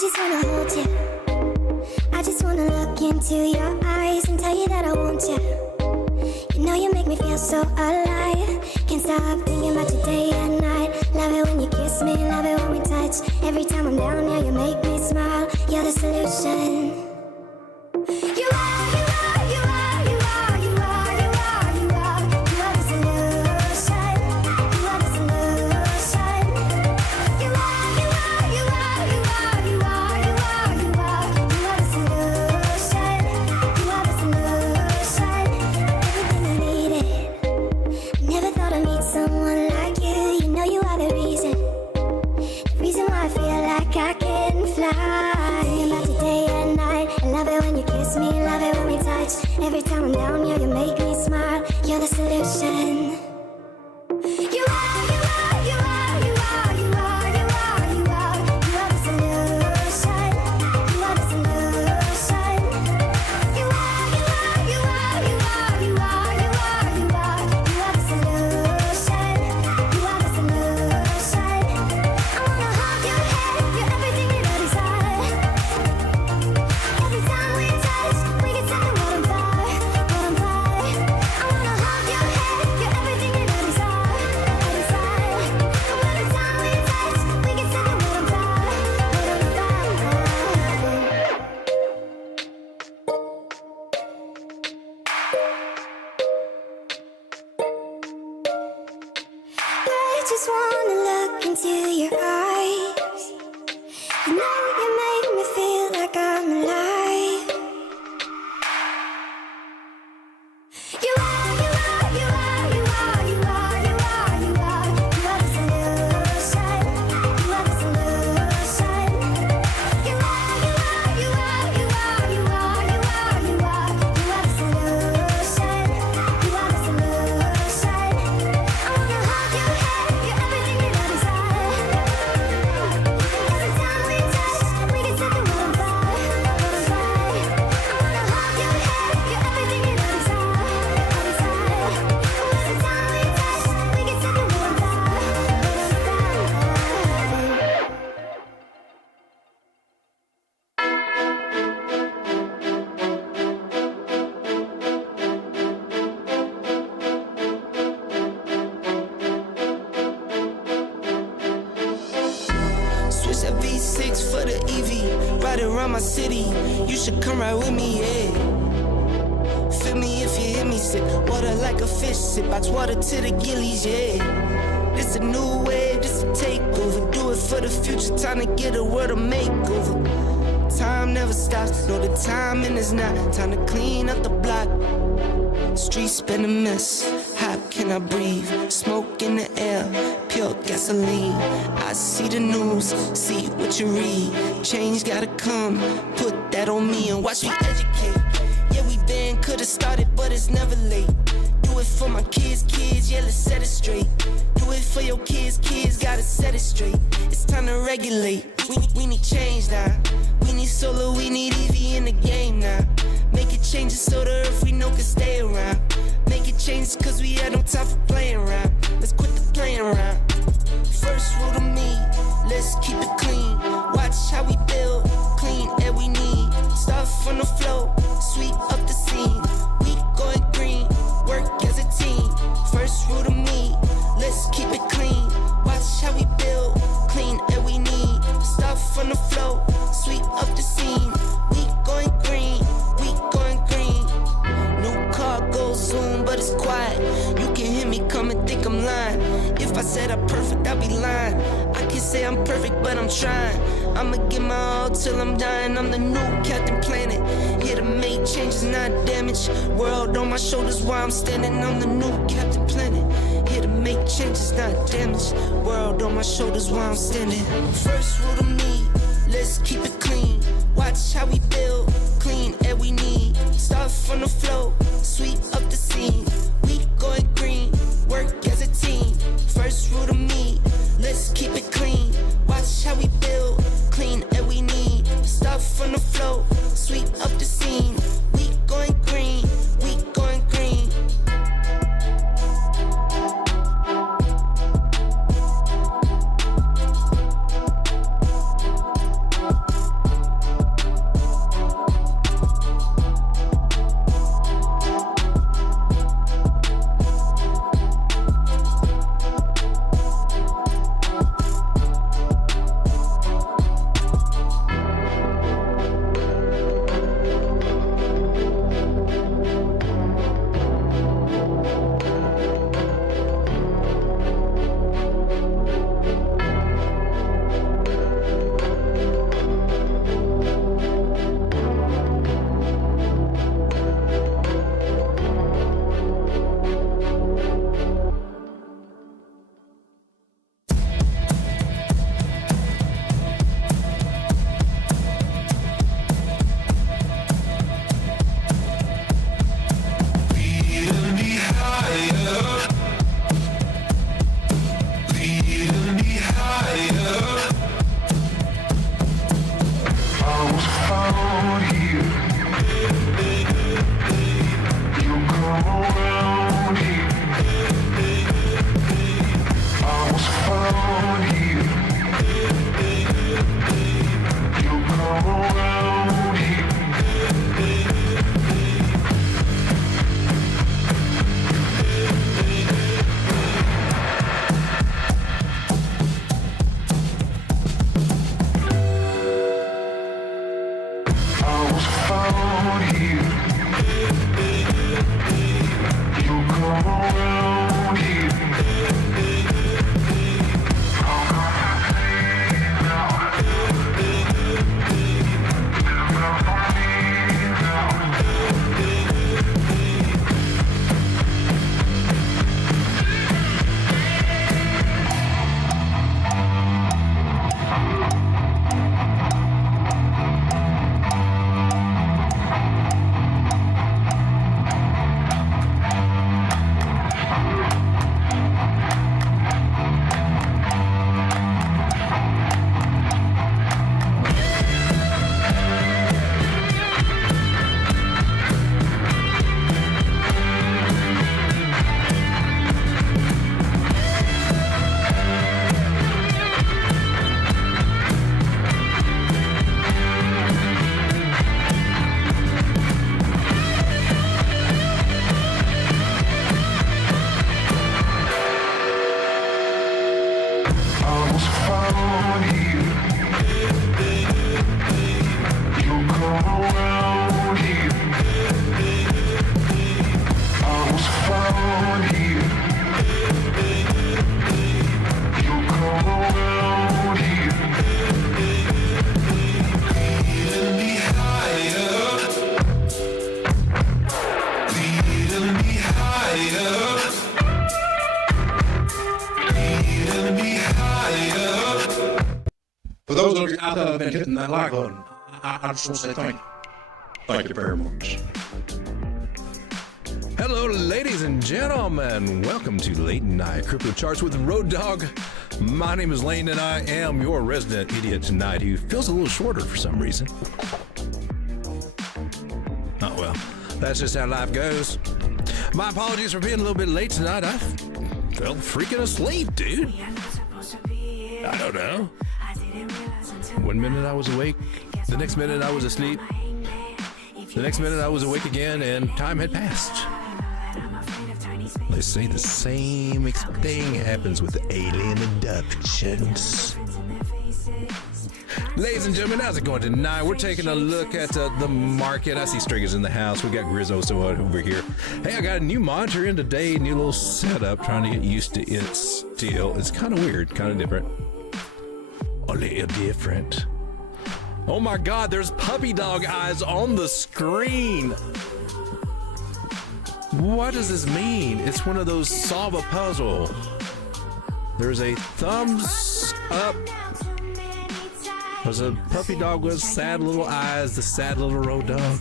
just wanna hold you. I just wanna look into your eyes and tell you that I want you. You know you make me feel so alive. Can't stop thinking about you day and night. Love it when you kiss me, love it when we touch. Every time I'm down, yeah, you make me smile. You're the solution. You are, you are, you are, you are, you are, you are, you are. You are the solution. You are the solution. You are, you are, you are, you are, you are, you are, you are. You are the solution. You are the solution. Everything I needed. Never thought I'd meet someone like you. You know you are the reason why I feel like I can fly. Thinking about you day and night. I love it when you kiss me, love it when we touch. Every time I'm down, yeah, you make me smile. You're the solution. You are, you are, you are, you are, you are, you are, you are. You are the solution. You are the solution. You are, you are, you are, you are, you are, you are, you are. You are the solution. You are the solution. I wanna hold your head, you're everything that I desire. Every time we touch, we can set the world on fire, world on fire. I wanna hold your head, you're everything that I desire, I desire. Every time we touch, we can set the world on fire, world on fire. I just wanna look into your eyes. You know you make me feel like I'm alive. You are, you are, you are, you are, you are, you are, you are. You are the solution. You are the solution. You are, you are, you are, you are, you are, you are, you are. You are the solution. You are the solution. I wanna hold your head, you're everything that I desire. Every time we touch, we can set the world on fire, world on fire. I wanna hold your head, you're everything that I desire, I desire. Every time we touch, we can set the world on fire, world on fire. Switch that V6 for the EV, ride it around my city. You should come ride with me, yeah. Feel me if you hear me sip water like a fish, sip box water to the gillies, yeah. This a new wave, this a takeover. Do it for the future, time to get a world a makeover. Time never stops, no, the timing is not. Time to clean up the block. Streets been a mess, how can I breathe? Smoke in the air, pure gasoline. I see the news, see what you read. Change gotta come, put that on me and watch me educate. Yeah, we been, could've started, but it's never late. Do it for my kids, yeah, let's set it straight. Do it for your kids, gotta set it straight. It's time to regulate, we need change now. We need solar, we need EV in the game now. Make it changes so the earth we know can stay around. Make it changes cause we had no time for playing around. Let's quit the playing around. First rule to me, let's keep it clean. Watch how we build, clean air we need. Start from the flow, sweep up the scene. We going green, work as a team. First rule to me, let's keep it clean. Watch how we build, clean air we need. Start from the flow, sweep up the scene. We going green, we going green. New car goes zoom, but it's quiet. You can hear me come and think I'm lying. If I said I'm perfect, I'd be lying. I can say I'm perfect, but I'm trying. I'ma give my all till I'm dying. I'm the new Captain Planet, here to make changes, not damage. World on my shoulders while I'm standing. I'm the new Captain Planet, here to make changes, not damage. World on my shoulders while I'm standing. First rule to me, let's keep it clean. Watch how we build, clean air we need. Start from the flow, sweep up the scene. We going green, work as a team. First rule to me, let's keep it clean. Watch how we build, clean air we need. Start from the flow, sweep up the scene. We going green, we going green. For those of you out there that have been hitting that like button, I just want to say thank you. Thank you very much. Hello, ladies and gentlemen. Welcome to Late Night Crypto Charts with Road Dogg. My name is Lane, and I am your resident idiot tonight who feels a little shorter for some reason. Oh, well, that's just how life goes. My apologies for being a little bit late tonight. I felt freaking asleep, dude. I don't know. One minute I was awake, the next minute I was asleep, the next minute I was awake again, and time had passed. They say the same thing happens with alien abductions. Ladies and gentlemen, how's it going tonight? We're taking a look at the market. I see Striggers in the house. We got Grizzo over here. Hey, I got a new monitor in today, new little setup, trying to get used to it still. It's kind of weird, kind of different. A little different. Oh my God, there's puppy dog eyes on the screen. What does this mean? It's one of those solve a puzzle. There's a thumbs up. There's a puppy dog with sad little eyes, the sad little road dog.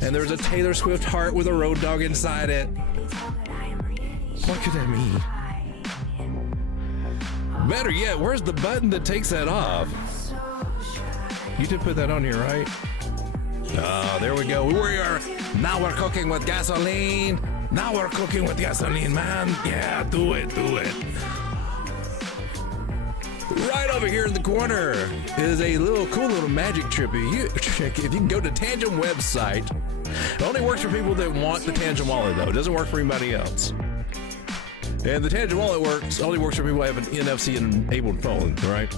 And there's a Taylor Swift heart with a road dog inside it. What could that mean? Better yet, where's the button that takes that off? You did put that on here, right? Oh, there we go. We are. Now we're cooking with gasoline. Now we're cooking with gasoline, man. Yeah, do it, do it. Right over here in the corner is a cool little magic trick. If you can go to Tangent website, it only works for people that want the Tangent wallet, though. It doesn't work for anybody else. And the Tangent wallet only works for people who have an NFC-enabled phone, right?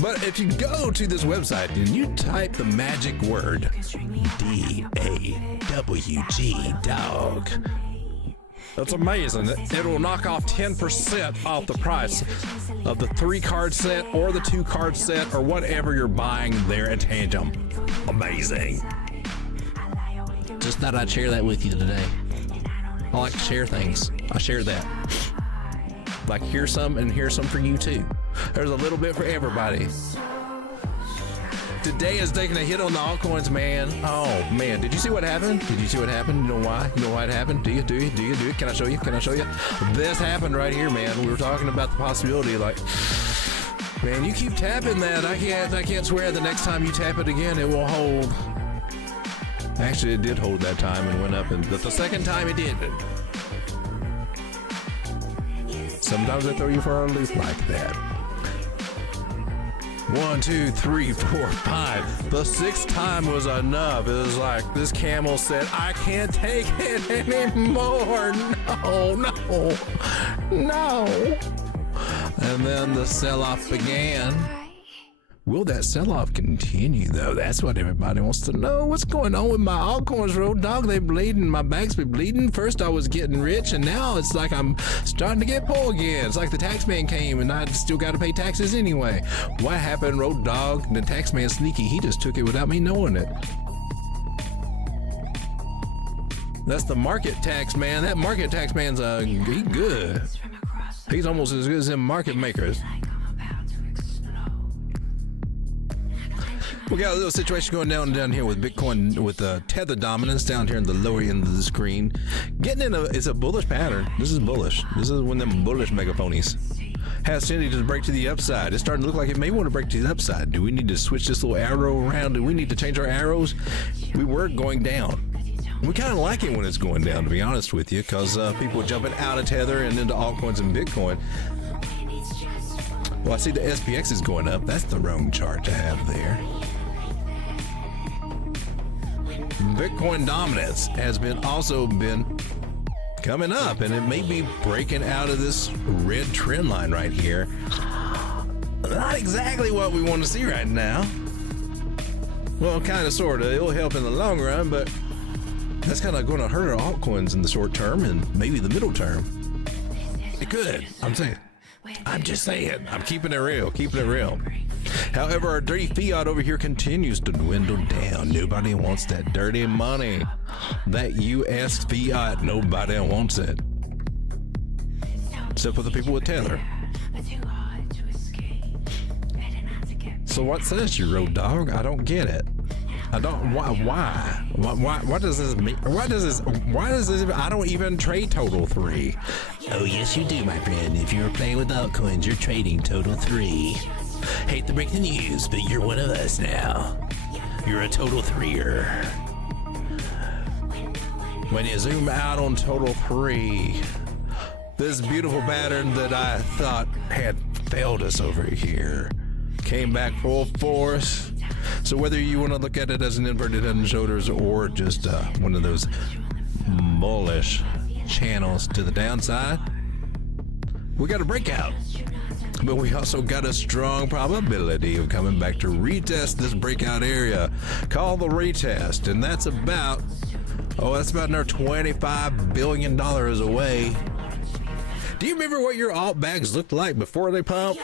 But if you go to this website and you type the magic word D-A-W-G, dog, that's amazing. It'll knock off 10% off the price of the 3-card set or the 2-card set or whatever you're buying there at Tangent. Amazing. Just thought I'd share that with you today. I like to share things. I share that. Like, here's some and here's some for you too. There's a little bit for everybody. Today is taking a hit on the altcoins, man. Oh man, did you see what happened? Did you see what happened? You know why? You know why it happened? Do you? Can I show you? Can I show you? This happened right here, man. We were talking about the possibility, like, man, you keep tapping that. I can't swear the next time you tap it again, it will hold. Actually, it did hold that time and went up, but the second time it didn't. Sometimes they throw you for a loop like that. 1, 2, 3, 4, 5. The 6th time was enough. It was like this camel said, I can't take it anymore. No. And then the sell-off began. Will that sell-off continue, though? That's what everybody wants to know. What's going on with my altcoins, road dog? They bleeding. My bank's been bleeding. First I was getting rich, and now it's like I'm starting to get poor again. It's like the tax man came, and I still got to pay taxes anyway. What happened, road dog? The tax man sneaky. He just took it without me knowing it. That's the market tax man. That market tax man's he good. He's almost as good as them market makers. We got a little situation going down here with Bitcoin with tether dominance down here in the lower end of the screen. Getting in it's a bullish pattern. This is bullish. This is one of them bullish megaphonies. Has tendency to break to the upside. It's starting to look like it may want to break to the upside. Do we need to switch this little arrow around? Do we need to change our arrows? We were going down. We kind of like it when it's going down, to be honest with you, because people are jumping out of Tether and into altcoins and Bitcoin. Well, I see the SPX is going up. That's the wrong chart to have there. Bitcoin dominance has also been coming up, and it may be breaking out of this red trend line right here. Not exactly what we want to see right now. Well, kind of, sort of. It'll help in the long run, but that's kind of going to hurt our altcoins in the short term and maybe the middle term. It could. I'm just saying. I'm keeping it real. However, our dirty fiat over here continues to dwindle down. Nobody wants that dirty money. That US fiat, nobody wants it. Except for the people with Tether. So what's this, you road dog? I don't get it. I don't. Why? What does this mean? Why does this? I don't even trade Total 3. Oh yes, you do, my friend. If you're playing with altcoins, you're trading Total 3. Hate to break the news, but you're one of us now. You're a Total 3er. When you zoom out on Total 3, this beautiful pattern that I thought had failed us over here came back full force. So whether you want to look at it as an inverted head and shoulders or just one of those bullish channels to the downside, we got a breakout. But we also got a strong probability of coming back to retest this breakout area. Call the retest, and that's about another $25 billion away. Do you remember what your alt bags looked like before they pumped?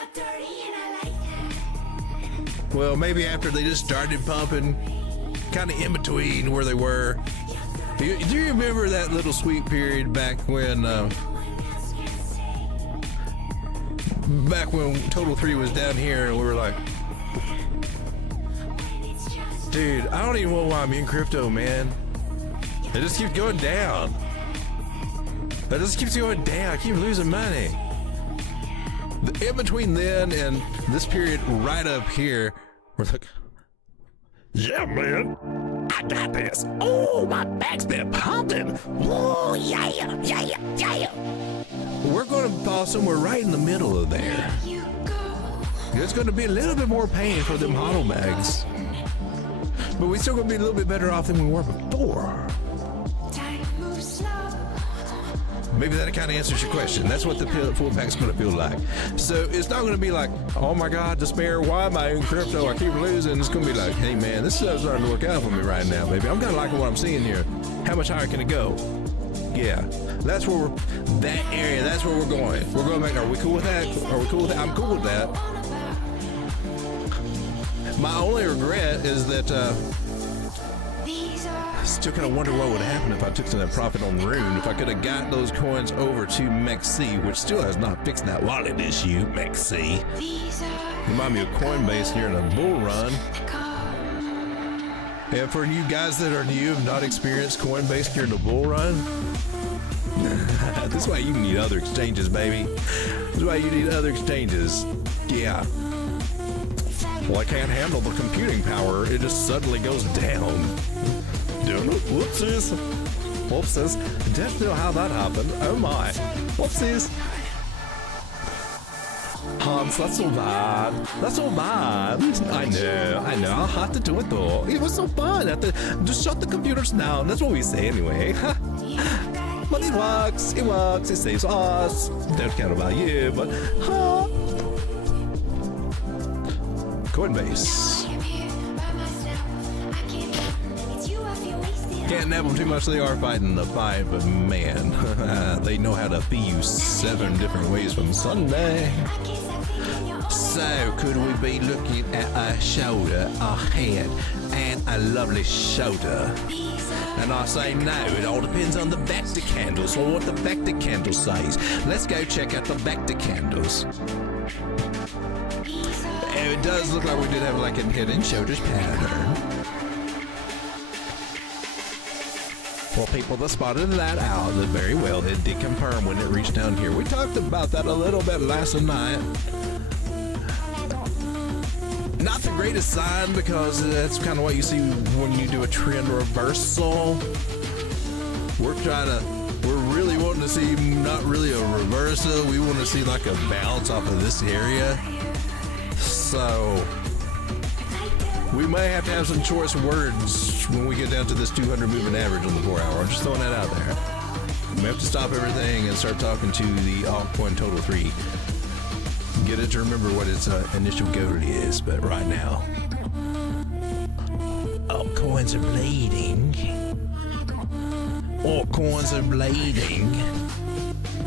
Well, maybe after they just started pumping, kind of in between where they were. Do you remember that little sweet period back when Total 3 was down here and we were like, dude, I don't even know why I'm in crypto, man. It just keeps going down. It just keeps going down. I keep losing money. In between then and this period right up here, we're like, yeah, man, I got this. Oh, my back's been pumping. Oh, yeah. We're going to fall somewhere right in the middle of there. There's going to be a little bit more pain for them hodl bags, but we're still going to be a little bit better off than we were before. Maybe that kind of answers your question. That's what the pullback's going to feel like. So it's not going to be like, oh my God, despair. Why am I in crypto? I keep losing. It's going to be like, hey man, this stuff's starting to work out for me right now, baby. I'm kind of liking what I'm seeing here. How much higher can it go? Yeah, that's where that area. That's where we're going. We're going back. Are we cool with that? Are we cool with that? I'm cool with that. My only regret is that. Still kind of wonder what would happen if I took some of that profit on Rune. If I could have got those coins over to MEXC, which still has not fixed that wallet issue. MEXC. Remind me of Coinbase here in a bull run. And for you guys that are new, have not experienced Coinbase during the bull run, this is why you need other exchanges, baby. This is why you need other exchanges. Yeah. Well, I can't handle the computing power. It just suddenly goes down. Whoopsies. Didn't know how that happened. Oh my. Whoopsies. Hans, that's so bad. That's so bad. I know. I'll have to do it though. It was so fun. I have to just shut the computers down. That's what we say anyway. But it works. It works. It saves us. Don't care about you, but Coinbase. Can't nab them too much. They are fighting the fight, but man, they know how to feed you 7 different ways from Sunday. So, could we be looking at a shoulder, a head, and a lovely shoulder? And I say no, it all depends on the Vector candles or what the Vector candle says. Let's go check out the Vector candles. And it does look like we did have like a head and shoulders pattern. Well, people that spotted that out very well, it did confirm when it reached down here. We talked about that a little bit last night. Not the greatest sign because that's kind of what you see when you do a trend reversal. We're really wanting to see not really a reversal. We want to see like a bounce off of this area. So we may have to have some choice words when we get down to this 200 moving average on the 4 hour. I'm just throwing that out there. We have to stop everything and start talking to the altcoin Total 3. Get it to remember what its initial goal is, but right now, altcoins are bleeding. Altcoins are bleeding.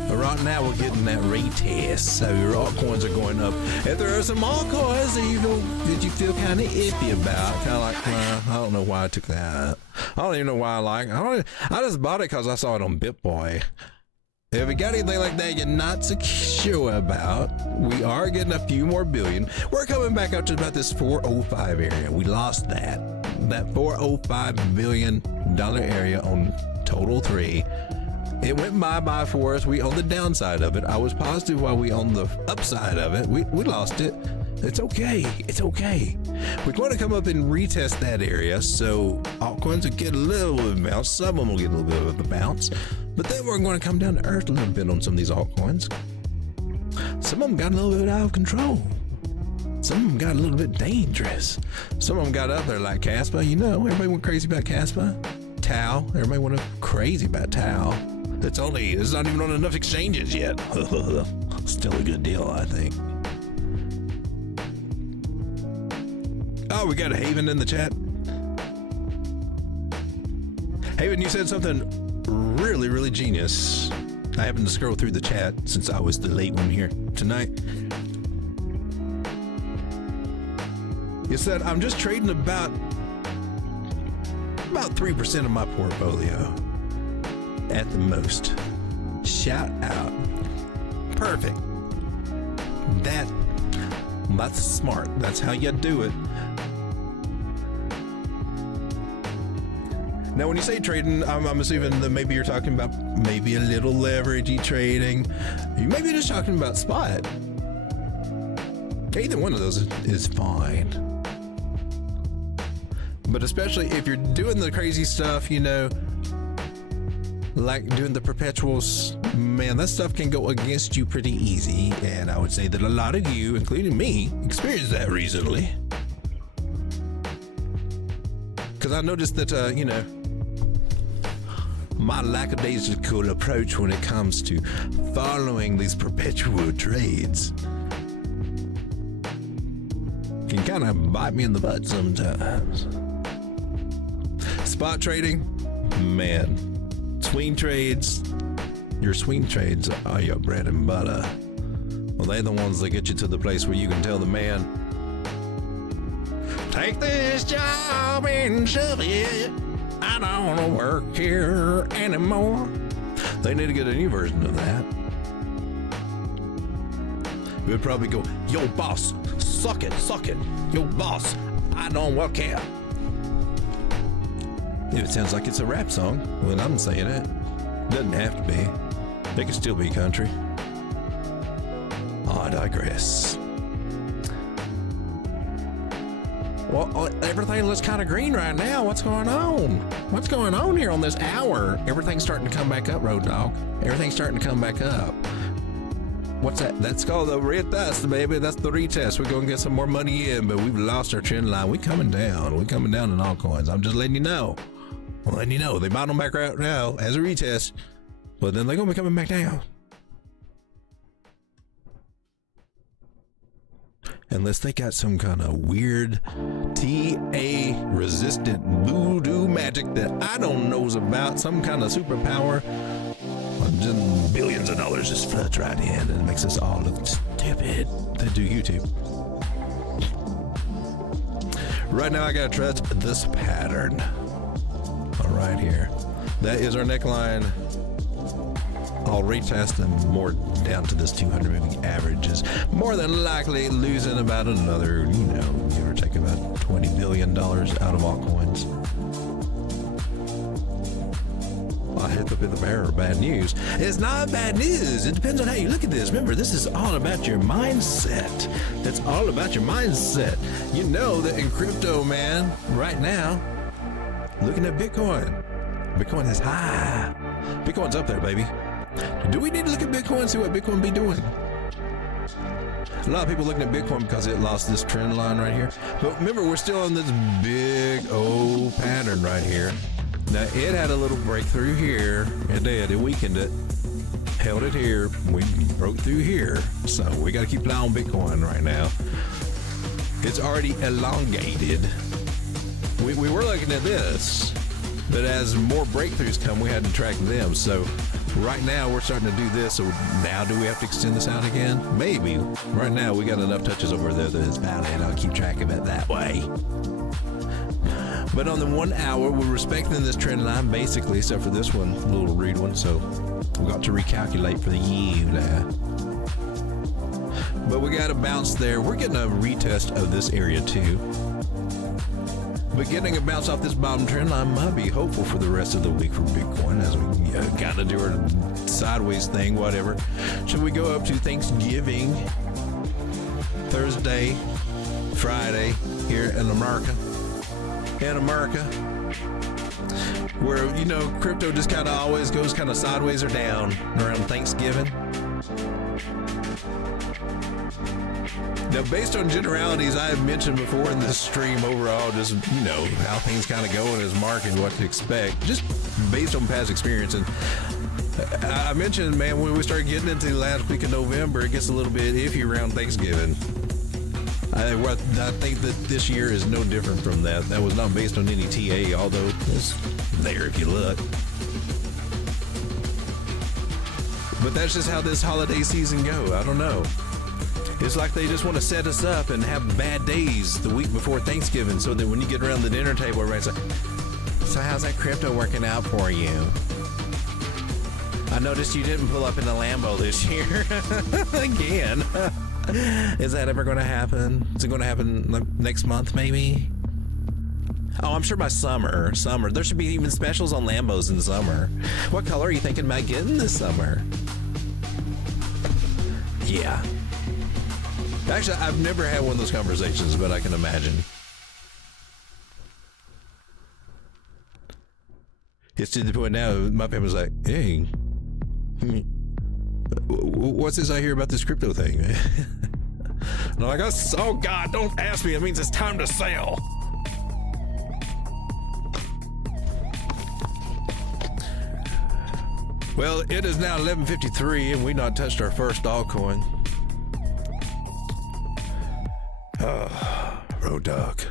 But right now we're getting that retest, so your altcoins are going up. If there are some altcoins that you feel kind of iffy about, kind of like, I don't know why I took that. I don't even know why I just bought it because I saw it on BitBoy. If you got anything like that you're not so sure about, we are getting a few more billion. We're coming back up to about this 405 area. We lost that $405 billion area on total 3. It went bye-bye for us. We on the downside of it. I was positive while we on the upside of it. We lost it. It's okay. It's okay. We're going to come up and retest that area, so altcoins will get a little bit of bounce. Some of them will get a little bit of the bounce, but then we're going to come down to earth a little bit on some of these altcoins. Some of them got a little bit out of control. Some of them got a little bit dangerous. Some of them got up there like Caspa. You know, everybody went crazy about Caspa. Tau. Everybody went crazy about Tau. It's not even on enough exchanges yet. Still a good deal, I think. Oh, we got a Haven in the chat. Haven, you said something really, really genius. I happened to scroll through the chat since I was the late one here tonight. You said, I'm just trading about 3% of my portfolio at the most. Shout out. Perfect. That's smart. That's how you do it. Now, when you say trading, I'm assuming that maybe you're talking about maybe a little leveragey trading. You may be just talking about spot. Either one of those is fine. But especially if you're doing the crazy stuff, you know, like doing the perpetuals, man, that stuff can go against you pretty easy. And I would say that a lot of you, including me, experienced that recently. Because I noticed that, you know, my lackadaisical approach when it comes to following these perpetual trades can kind of bite me in the butt sometimes. Spot trading, man. Swing trades, your swing trades are your bread and butter. Well, they're the ones that get you to the place where you can tell the man, take this job and shove it. I don't want to work here anymore. They need to get a new version of that. It would probably go, yo, boss, suck it. Yo, boss, I don't work here. If it sounds like it's a rap song, well, I'm saying it. Doesn't have to be. They can still be country. I digress. Well, everything looks kind of green right now. What's going on? What's going on here on this hour? Everything's starting to come back up, Road Dog. Everything's starting to come back up. What's that? That's called the retest, baby. That's the retest. We're going to get some more money in, but we've lost our trend line. We're coming down. We're coming down in altcoins. I'm just letting you know. I'm letting you know. They bought them back right now as a retest, but then they're going to be coming back down. Unless they got some kind of weird TA resistant voodoo magic that I don't know about, some kind of superpower. Just billions of dollars just floods right in and it makes us all look stupid. They do YouTube. Right now I gotta trust this pattern. All right here. That is our neckline. I'll retest them more down to this 200 moving averages. More than likely losing about another, you know, give or take about $20 billion out of altcoins. I hit the bearer of bad news. It's not bad news. It depends on how you look at this. Remember, this is all about your mindset. It's all about your mindset. You know that in crypto, man, right now, looking at Bitcoin. Bitcoin is high. Bitcoin's up there, baby. Do we need to look at Bitcoin and see what Bitcoin be doing? A lot of people looking at Bitcoin because it lost this trend line right here. But remember, we're still on this big old pattern right here. Now, it had a little breakthrough here. It did. It weakened it. Held it here. We broke through here. So we got to keep an eye on Bitcoin right now. It's already elongated. We were looking at this. But as more breakthroughs come, we had to track them. So right now we're starting to do this. So now do we have to extend this out again? Maybe. Right now we got enough touches over there that it's valid, and I'll keep track of it that way. But on the 1 hour, we're respecting this trend line basically, except for this one, little read one. So we got to recalculate for the yield there. But we got a bounce there. We're getting a retest of this area too. But getting a bounce off this bottom trend line might be hopeful for the rest of the week for Bitcoin as we kind of do our sideways thing, whatever. Should we go up to Thanksgiving, Thursday, Friday here in America? Where, you know, crypto just kind of always goes kind of sideways or down around Thanksgiving. Now, based on generalities I have mentioned before in this stream, overall, just, you know, how things kind of go in this market, what to expect, just based on past experience. And I mentioned, man, when we start getting into the last week of November, it gets a little bit iffy around Thanksgiving. I think that this year is no different from that. That was not based on any TA, although it's there if you look. But that's just how this holiday season go. I don't know. It's like they just want to set us up and have bad days the week before Thanksgiving so that when you get around the dinner table, everybody's like, so how's that crypto working out for you? I noticed you didn't pull up in the Lambo this year. Again. Is that ever going to happen? Is it going to happen like next month maybe? Oh, I'm sure by summer. There should be even specials on Lambos in summer. What color are you thinking about getting this summer? Yeah. Actually, I've never had one of those conversations, but I can imagine. It's to the point now, my family's like, hey, what's this I hear about this crypto thing? And I'm like, oh God, don't ask me. It means it's time to sell. Well, it is now 11:53 and we not touched our first altcoin. Road dog.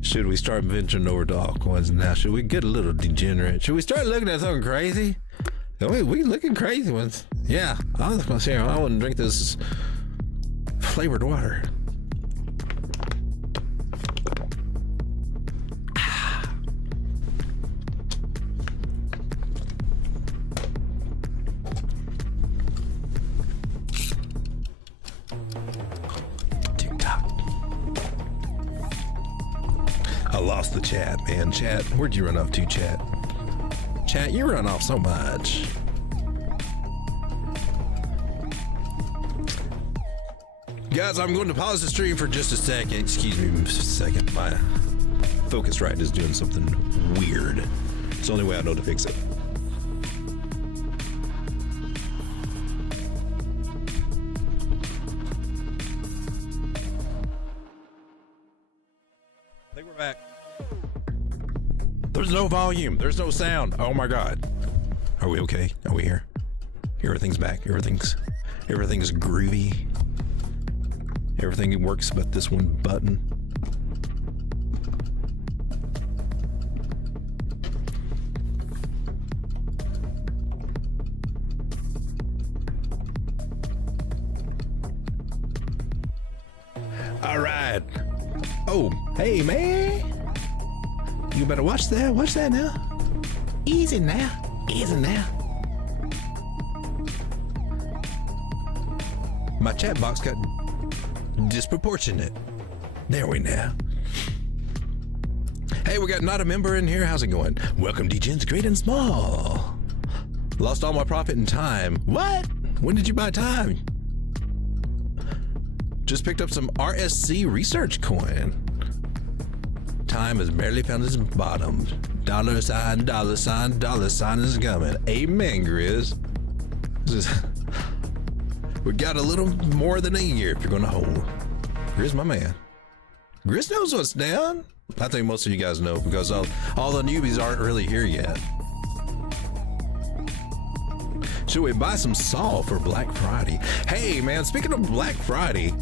Should we start venturing over to altcoins now? Should we get a little degenerate? Should we start looking at something crazy? We looking crazy ones. Yeah, I was gonna say I wouldn't drink this flavored water. I lost the chat, man. Chat, where'd you run off to, chat? Chat, you run off so much. Guys, I'm going to pause the stream for just a second. Excuse me a second. My Focusrite is doing something weird. It's the only way I know to fix it. I think we're back. There's no volume. There's no sound. Oh my God. Are we okay? Are we here? Everything's back. Everything's groovy. Everything works but this one button. All right. Oh, hey, man. You better watch that. Watch that now. Easy now. Easy now. My chat box got disproportionate. There we now. Hey, we got not a member in here. How's it going? Welcome, degens, great and small. Lost all my profit and time. What? When did you buy time? Just picked up some RSC research coin. Time has barely found its bottom. Dollar sign, dollar sign, dollar sign is coming. Amen, Grizz. We got a little more than a year if you're gonna hold. Grizz, my man. Grizz knows what's down. I think most of you guys know because all the newbies aren't really here yet. Should we buy some Sol for Black Friday? Hey, man, speaking of Black Friday,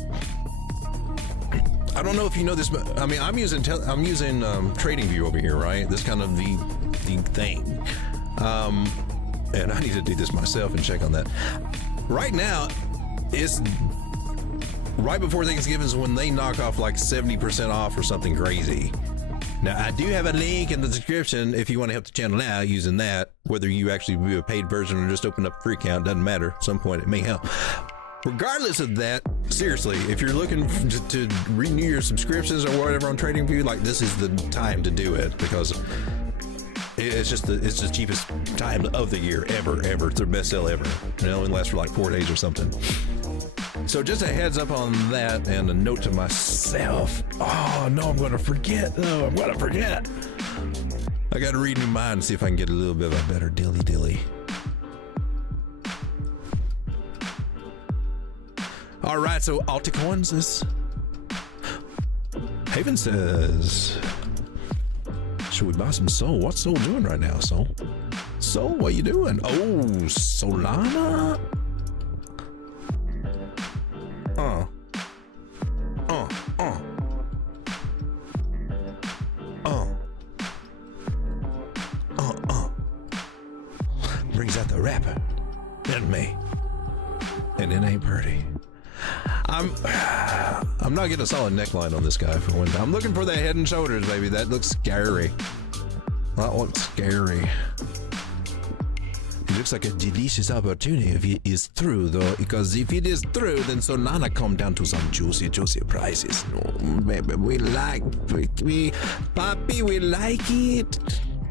I don't know if you know this, but I mean, I'm using TradingView over here, right? This kind of the thing. And I need to do this myself and check on that. Right now, it's right before Thanksgiving is when they knock off like 70% off or something crazy. Now, I do have a link in the description if you want to help the channel out using that. Whether you actually do a paid version or just open up a free account, doesn't matter. At some point, it may help. Regardless of that, seriously, if you're looking to renew your subscriptions or whatever on TradingView, like, this is the time to do it, because it's the cheapest time of the year ever. It's their best sale ever. And it only lasts for like 4 days or something. So just a heads up on that, and a note to myself. Oh no, I'm gonna forget. I gotta read your mind and see if I can get a little bit of a better dilly. All right, so Altcoins is. Haven says, should we buy some Sol? What's Sol doing right now, Sol? Sol, what you doing? Oh, Solana? Brings out the rapper in me, and it ain't pretty. I'm not getting a solid neckline on this guy for one. I'm looking for that head and shoulders, baby. That looks scary. That looks scary. It looks like a delicious opportunity if it is through, though, because if it is through, then Solana come down to some juicy prices. Oh, baby, we like it. Papi, we like it.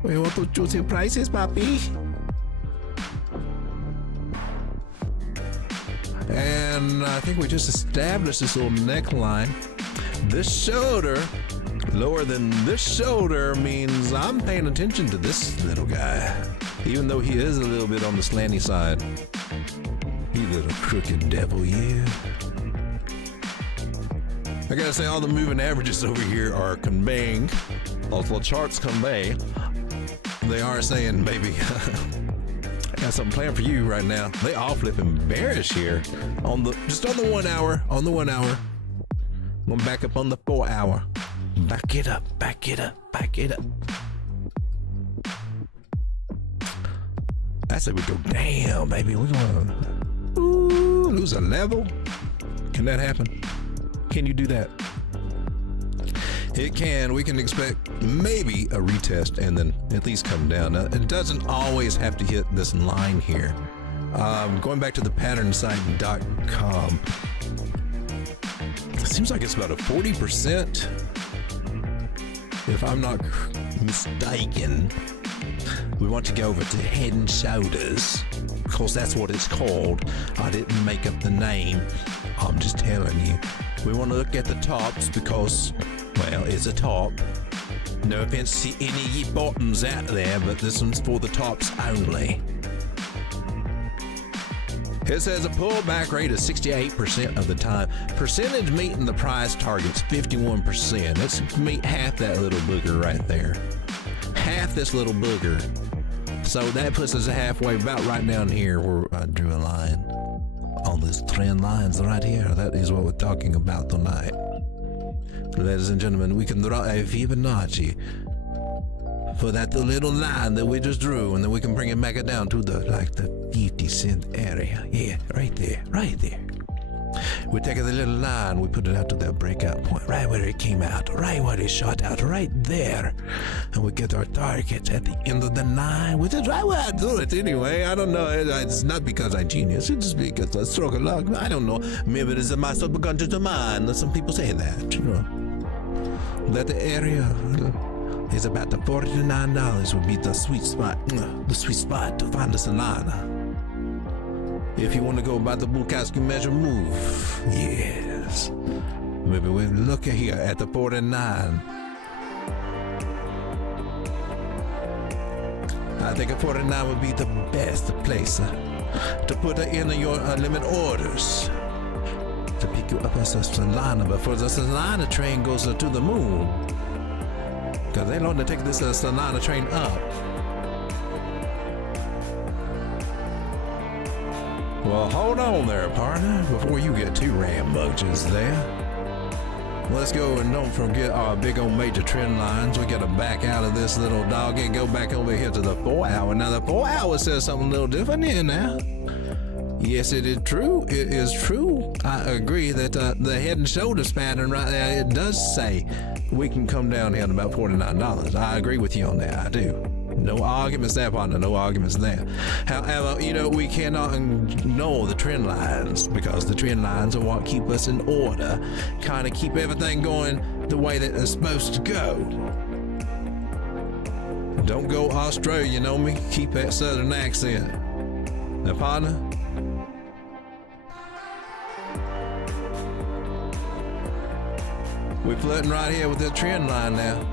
We want those juicy prices, papi. And I think we just established this little neckline. This shoulder, lower than this shoulder, means I'm paying attention to this little guy. Even though he is a little bit on the slanty side. You little crooked devil, yeah. I gotta say, all the moving averages over here are conveying, all the charts convey, they are saying, baby, I got something planned for you right now. They all flipping bearish here on the 1 hour. Going back up on the 4 hour. Back it up. I said we go, damn, baby, we're gonna lose a level. Can that happen? Can you do that? It can. We can expect maybe a retest and then at least come down. Now, it doesn't always have to hit this line here. Going back to the patternsite.com, it seems like it's about a 40%, if I'm not mistaken. We want to go over to Head and Shoulders, because that's what it's called. I didn't make up the name. I'm just telling you. We want to look at the tops because, well, it's a top. No offense to any of you bottoms out there, but this one's for the tops only. It says a pullback rate of 68% of the time. Percentage meeting the price target's 51%. Let's meet half that little booger right there. Half this little booger. So that puts us halfway, about right down here where I drew a line on this trend lines right here. That is what we're talking about tonight. Ladies and gentlemen, we can draw a Fibonacci for that little line that we just drew, and then we can bring it back down to the 50-cent area. Yeah, right there. We take the little line, we put it out to that breakout point, right where it came out, right where it shot out, right there. And we get our targets at the end of the line, which is right where I do it anyway. I don't know. It's not because I'm genius. It's just because I stroke of luck. I don't know. Maybe it is my subconscious mind. Some people say that, you know. That the area is about the $49 would be the sweet spot. The sweet spot to find the Solana. If you want to go by the Bukowski measure move, yes. Maybe we look here at the 49. I think a 49 would be the best place to put in your limit orders to pick you up as a Solana. Before the Solana train goes to the moon, because they want to take this Solana train up. Well, hold on there, partner, before you get too rambunctious there. Let's go and don't forget our big old major trend lines. We gotta back out of this little dog and go back over here to the 4 hour. Now the 4 hour says something a little different here now. Yes, it is true. It is true. I agree that the head and shoulders pattern right there, it does say we can come down here at about $49. I agree with you on that. I do. No arguments there, partner. No arguments there. However, we cannot ignore the trend lines, because the trend lines are what keep us in order, kind of keep everything going the way that it's supposed to go. Don't go Australia, you know me? Keep that southern accent. Now, partner? We're flirting right here with the trend line now.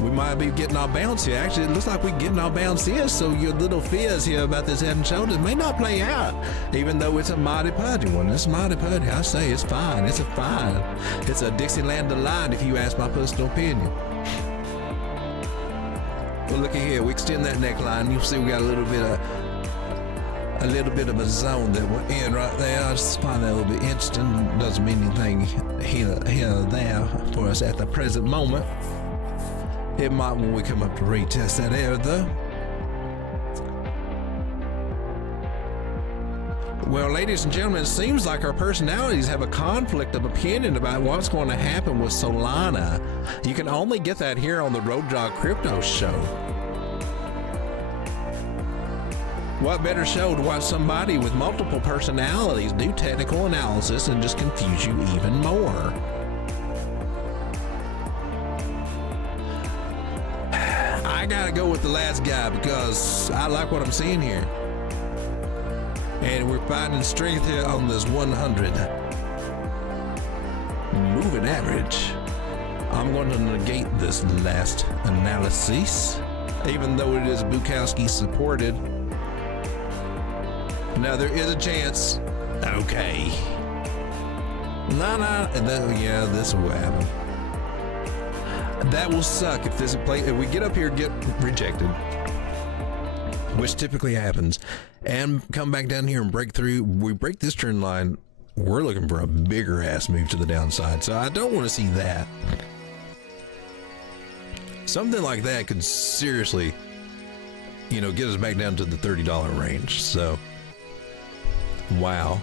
We might be getting our bounce here. Actually, it looks like we're getting our bounce here, so your little fears here about this head and shoulders may not play out, even though it's a mighty putty one. It's mighty putty. I say it's fine. It's a fine. It's a Dixieland delight, if you ask my personal opinion. Well, look at here. We extend that neckline. You'll see we got a little bit of a zone that we're in right there. I just find that a little bit interesting. Doesn't mean anything here or there for us at the present moment. It might when we come up to retest that area, though. Well, ladies and gentlemen, it seems like our personalities have a conflict of opinion about what's going to happen with Solana. You can only get that here on the Road Dog Crypto Show. What better show to watch somebody with multiple personalities do technical analysis and just confuse you even more? I gotta go with the last guy because I like what I'm seeing here. And we're finding strength here on this 100 moving average. I'm going to negate this last analysis, even though it is Bukowski supported. Now there is a chance. Okay. Yeah, this will happen. That will suck if if we get up here and get rejected, which typically happens, and come back down here and break through. We break this trend line. We're looking for a bigger ass move to the downside. So I don't want to see that. Something like that could seriously, get us back down to the $30 range. So, wow.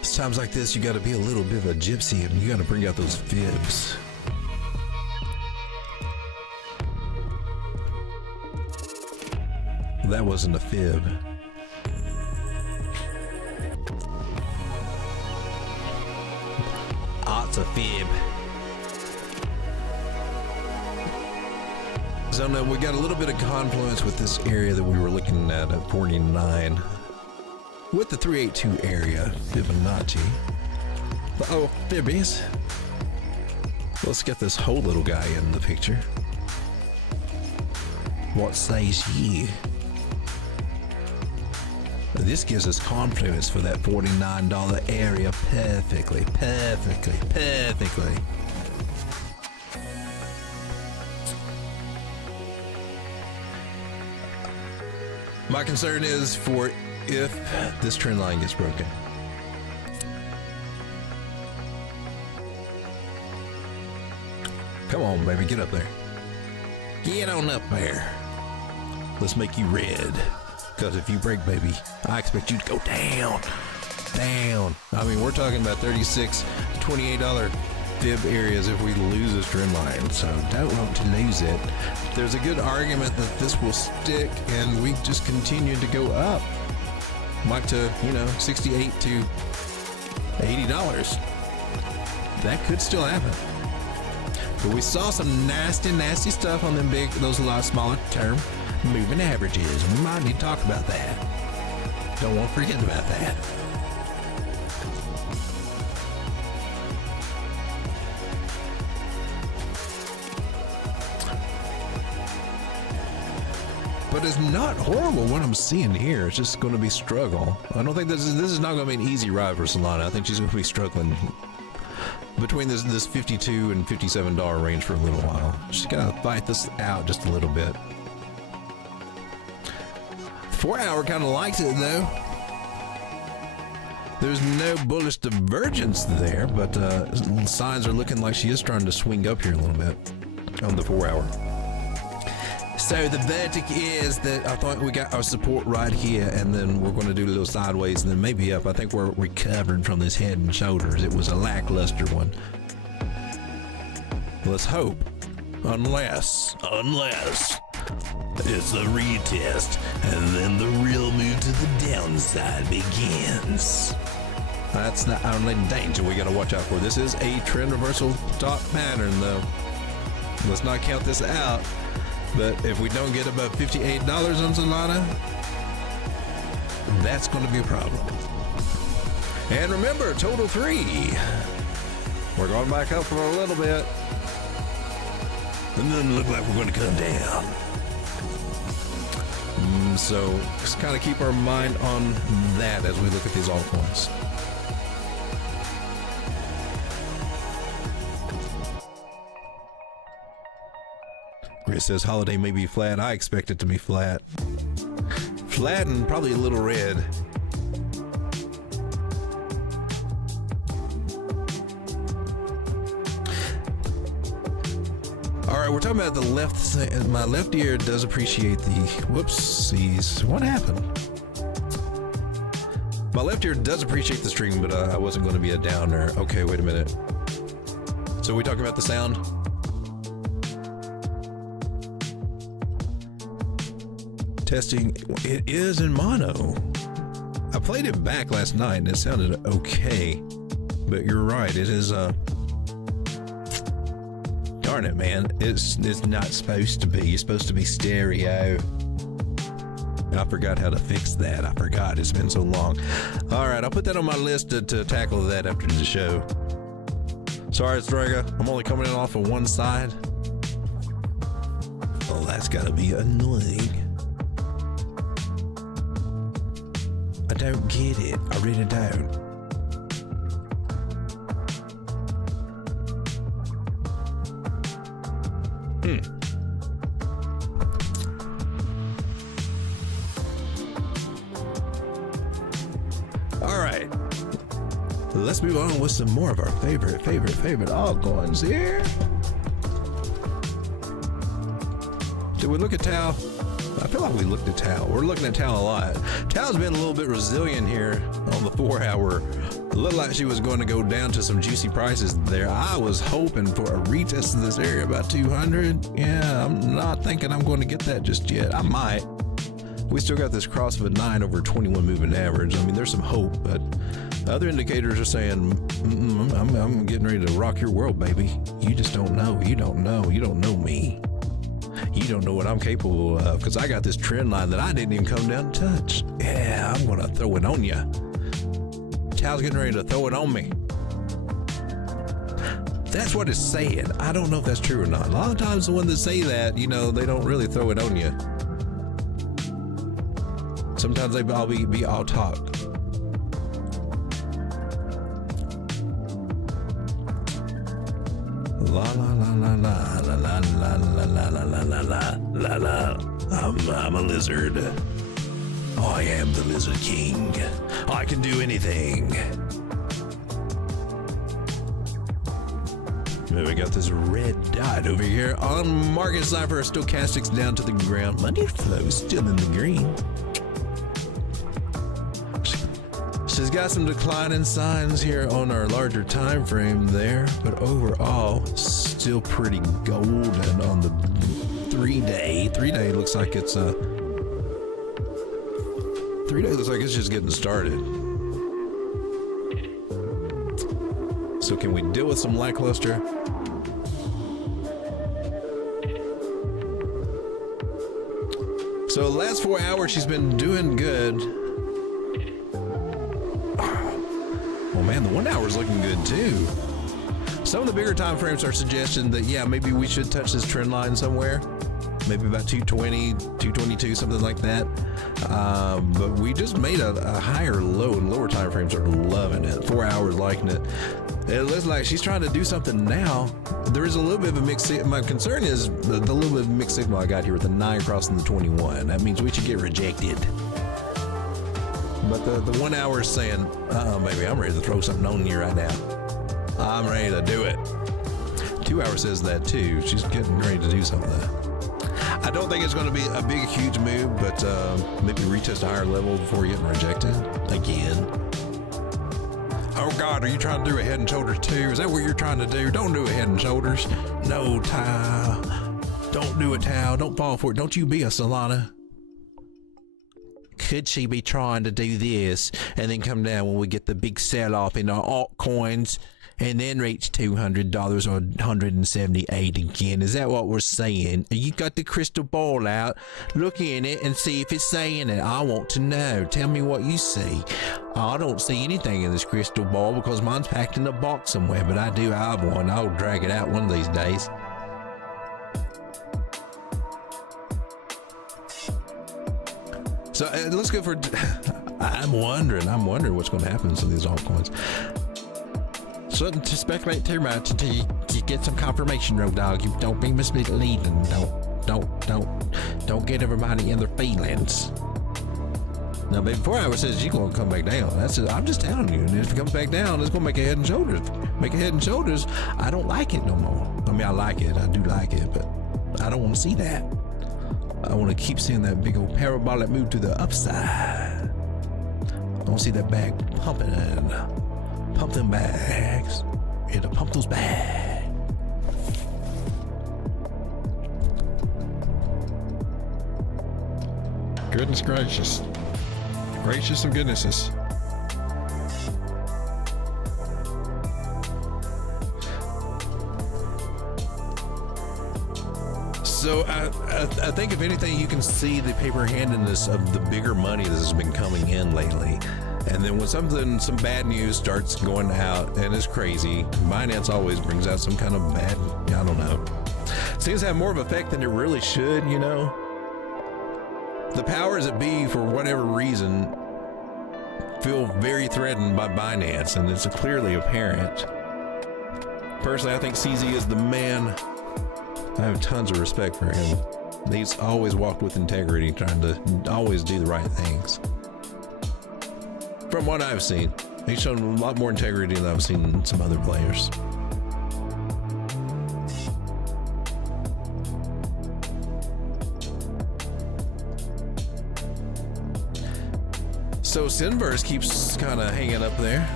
It's times like this, you got to be a little bit of a gypsy and you got to bring out those fibs. That wasn't a fib. It's a fib. So now we got a little bit of confluence with this area that we were looking at 49 with the 382 area Fibonacci. Oh, fibbies. Let's get this whole little guy in the picture. What says ye? This gives us confluence for that $49 area perfectly. My concern is for if this trend line gets broken. Come on, baby, get up there. Get on up there. Let's make you red. Because if you break, baby, I expect you to go down. I mean, we're talking about $36, $28 fib areas if we lose this trend line. So don't want to lose it. There's a good argument that this will stick and we just continue to go up. Might to, $68 to $80. That could still happen. But we saw some nasty stuff on those a lot smaller term moving averages. We might need to talk about that. Don't want to forget about that. But it's not horrible what I'm seeing here. It's just going to be struggle. I don't think this is not going to be an easy ride for Solana. I think she's going to be struggling between this $52 and $57 range for a little while. She's got to fight this out just a little bit. 4 hour kind of likes it though. There's no bullish divergence there, but signs are looking like she is trying to swing up here a little bit on the 4 hour. So the verdict is that I thought we got our support right here, and then we're going to do a little sideways and then maybe up. I think we're recovered from this head and shoulders. It was a lackluster one. Let's hope. Unless it's a retest, and then the real move to the downside begins. That's the only danger we got to watch out for. This is a trend reversal top pattern, though. Let's not count this out. But if we don't get above $58 on Solana, that's going to be a problem. And remember, total 3. We're going back up for a little bit. And then look like we're going to come down. So just kind of keep our mind on that as we look at these altcoins. Chris says holiday may be flat. I expect it to be flat. Flat and probably a little red. All right, we're talking about the left. My left ear does appreciate the whoopsies. What happened? My left ear does appreciate the stream, but I wasn't going to be a downer. Okay, wait a minute. So we talking about the sound? Testing. It is in mono. I played it back last night and it sounded okay, but you're right. It is darn it, man. It's not supposed to be. You're supposed to be stereo. I forgot how to fix that. I forgot. It's been so long. All right, I'll put that on my list to tackle that after the show. Sorry, Strega. I'm only coming in off of one side. Oh, that's gotta be annoying. I don't get it. I really don't. All right. Let's move on with some more of our favorite altcoins here. Did we look at Tau? I feel like we looked at Tau. We're looking at Tau a lot. Tau's been a little bit resilient here on the 4 hour. It looked like she was going to go down to some juicy prices there. I was hoping for a retest of this area about 200. Yeah, I'm not thinking I'm going to get that just yet. I might. We still got this cross of a 9 over 21 moving average. I mean, there's some hope, but other indicators are saying, I'm getting ready to rock your world, baby. You just don't know. You don't know. You don't know me. You don't know what I'm capable of, because I got this trend line that I didn't even come down to touch. Yeah, I'm going to throw it on you. Tau's getting ready to throw it on me. That's what it's saying. I don't know if that's true or not. A lot of times the ones that say that, you know, they don't really throw it on you. Sometimes they'll be all talk. La la la la la la la la la la la la la la. I'm a lizard. I am the Lizard King. I can do anything. We got this red dot over here on Market Cipher. Stochastics down to the ground. Money flow still in the green. She's got some declining signs here on our larger time frame there, but overall still pretty golden on the 3-day. 3-day looks like it's 3-day looks like it's just getting started. So can we deal with some lackluster? So the last 4 hours she's been doing good. Oh man, the 1 hour is looking good too. Some of the bigger time frames are suggesting that, yeah, maybe we should touch this trend line somewhere. Maybe about 220, 222, something like that. But we just made a higher low, and lower time frames are loving it. 4 hours liking it. It looks like she's trying to do something now. There is a little bit of a mixed signal. My concern is the little bit of mixed signal I got here with the 9 crossing the 21. That means we should get rejected. But the 1 hour is saying, baby, I'm ready to throw something on you right now. I'm ready to do it. 2 hours says that too. She's getting ready to do something. I don't think it's going to be a big, huge move, but maybe retest a higher level before getting rejected again. Oh God, are you trying to do a head and shoulders too? Is that what you're trying to do? Don't do a head and shoulders. No, Tao. Don't do it, Tao. Don't fall for it. Don't you be a Solana. Could she be trying to do this and then come down when we get the big sell-off in our altcoins and then reach $200 or 178 again? Is that what we're saying? You got the crystal ball out. Look in it and see if it's saying it. I want to know. Tell me what you see. I don't see anything in this crystal ball because mine's packed in a box somewhere, but I do have one. I'll drag it out one of these days. So let's go for. I'm wondering what's going to happen to some of these altcoins. Shouldn't to speculate too much until you get some confirmation, road dog. You don't be misleading. Don't get everybody in their feelings. Now, before I says you're gonna come back down. I'm just telling you. And if it comes back down, it's gonna make a head and shoulders. Make a head and shoulders. I don't like it no more. I mean, I like it. I do like it, but I don't want to see that. I want to keep seeing that big old parabolic move to the upside. I want to see that bag pumping. Pump them bags. Yeah, to pump those bags. Goodness gracious. Gracious of goodnesses. So I think if anything, you can see the paper-handedness of the bigger money that has been coming in lately. And then when some bad news starts going out, and it's crazy, Binance always brings out some kind of bad, I don't know. Seems to have more of an effect than it really should, you know? The powers that be, for whatever reason, feel very threatened by Binance, and it's clearly apparent. Personally, I think CZ is the man. I have tons of respect for him. He's always walked with integrity, trying to always do the right things. From what I've seen, he's shown a lot more integrity than I've seen in some other players. So Sinverse keeps kind of hanging up there.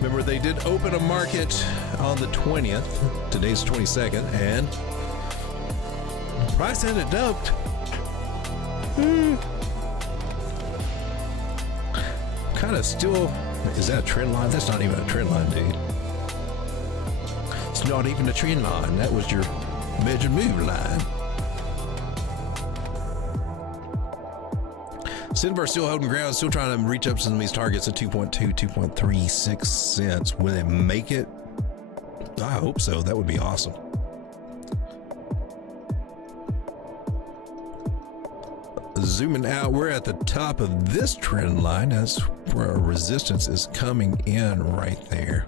Remember, they did open a market on the 20th. Today's the 22nd, and price hadn't dumped. Kind of still. Is that a trend line? That's not even a trend line, dude. It's not even a trend line. That was your measure move line. Sinverse still holding ground, still trying to reach up some of these targets at 2.2, 2.36 cents. Will they make it? I hope so. That would be awesome. Zooming out, we're at the top of this trend line. That's where our resistance is coming in right there.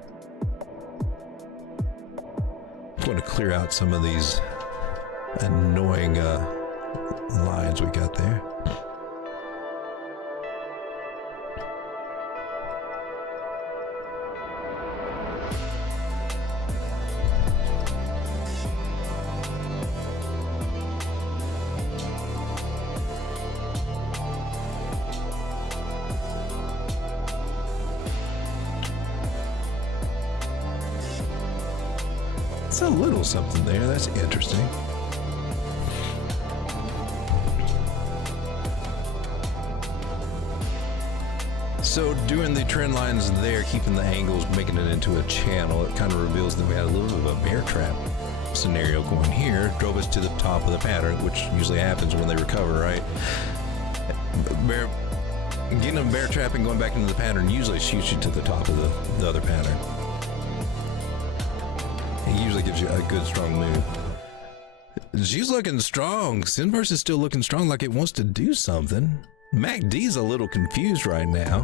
I'm going to clear out some of these annoying lines we got there. It's a little something there. That's interesting. So doing the trend lines there, keeping the angles, making it into a channel, it kind of reveals that we had a little bit of a bear trap scenario going here. Drove us to the top of the pattern, which usually happens when they recover, right? Getting a bear trap and going back into the pattern usually shoots you to the top of the other pattern. It usually gives you a good, strong move. She's looking strong. Sinverse is still looking strong, like it wants to do something. MACD's a little confused right now.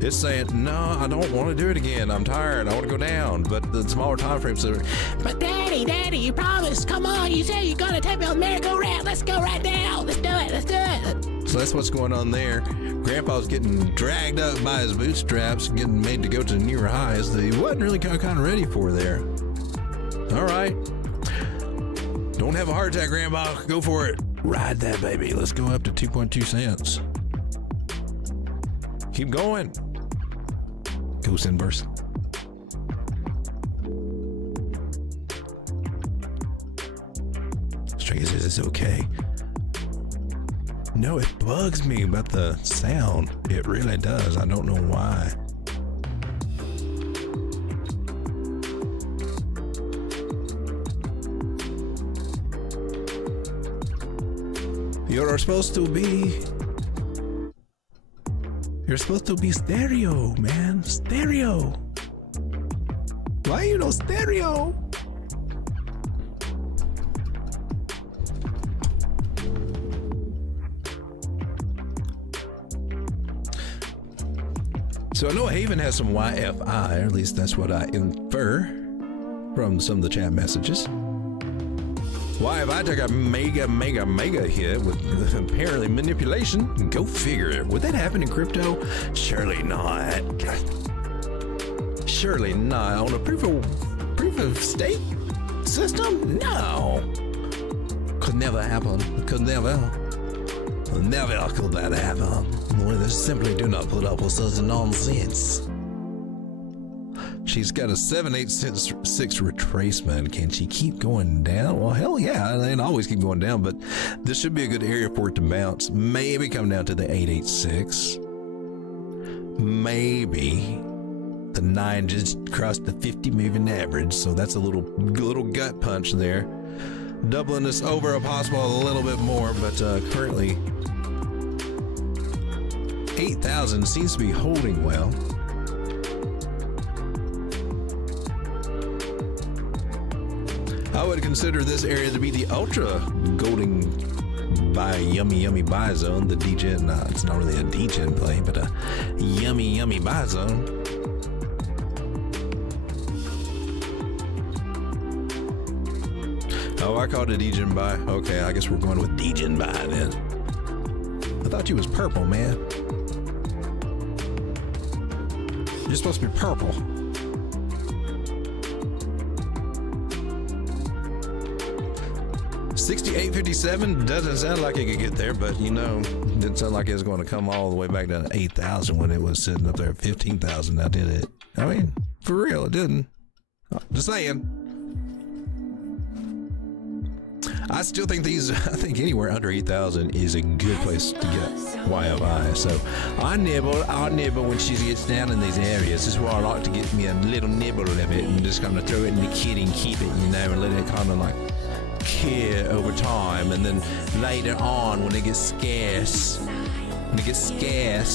It's saying, no, I don't want to do it again. I'm tired. I want to go down. But the smaller time frames are, but Daddy, you promised. Come on. You said you're going to take me on the merry-go-round. Let's go right now. Let's do it. So that's what's going on there. Grandpa's getting dragged up by his bootstraps, getting made to go to newer highs that he wasn't really kind of ready for there. All right. Don't Don't have a heart attack, Grandma. Go for it. Ride that baby. Let's go up to 2.2 cents. Keep going. Ghost inverse. Straight says it's okay. No, it bugs me about the sound. It really does. I don't know why. You're supposed to be stereo, man. Stereo. Why you no stereo? So I know Haven has some YFI, or at least that's what I infer from some of the chat messages. YFI took a mega hit with apparently manipulation. Go figure. Would that happen in crypto? Surely not. Surely not. On a proof of stake system? No. Could never happen. Could never. Never could that happen. They simply do not put up with such nonsense. She's got a 7.86 retracement. Can she keep going down? Well, hell yeah, they always keep going down, but this should be a good area for it to bounce. Maybe come down to the 8.86. Maybe the 9 just crossed the 50 moving average, so that's a little gut punch there. Doubling this over a possible a little bit more, but currently 8,000 seems to be holding well. I would consider this area to be the ultra golden buy yummy buy zone. The degen, it's not really a degen play, but a yummy buy zone. Oh, I called it degen buy. Okay, I guess we're going with degen buy then. I thought you was purple, man. You're supposed to be purple. $68.57 doesn't sound like it could get there, but you know, it didn't sound like it was going to come all the way back down to 8,000 when it was sitting up there at 15,000. Now did it? I mean, for real, it didn't. Just saying. I still think I think anywhere under 8,000 is a good place to get YFI. So I'll nibble when she gets down in these areas. This is where I like to get me a little nibble of it and just kind of throw it in the kit and keep it, you know, and let it kind of like cure over time. And then later on, when it gets scarce,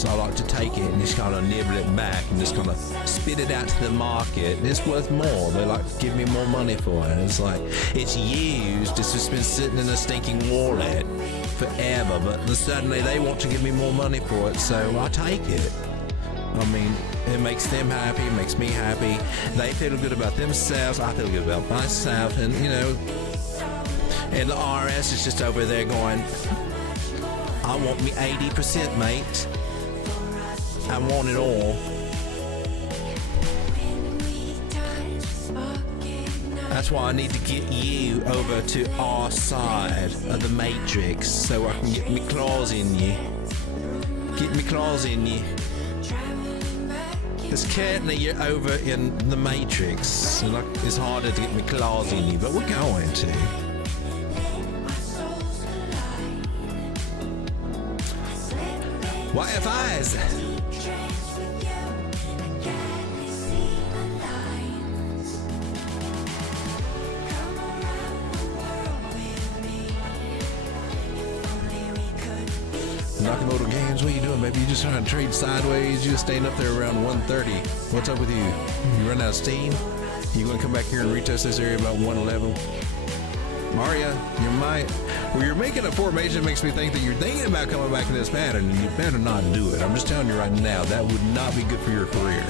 I like to take it and just kind of nibble it back and just kind of spit it out to the market. It's worth more. They like to give me more money for it. It's like, it's used. It's just been sitting in a stinking wallet forever, but suddenly they want to give me more money for it, so I take it. I mean, it makes them happy. It makes me happy. They feel good about themselves. I feel good about myself. And, you know, and the RS is just over there going, I want me 80%, mate. I want it all. That's why I need to get you over to our side of the matrix so I can get my claws in you. Get my claws in you. It's currently you're over in the matrix, and it's harder to get my claws in you, but we're going to. YFIs. Nakamoto Games, what are you doing, baby? You just trying to trade sideways? You just staying up there around 130. What's up with you? You running out of steam? You gonna come back here and retest this area about 111? Maria, you're making a formation makes me think that you're thinking about coming back to this pattern, and you better not do it. I'm just telling you right now, that would not be good for your career.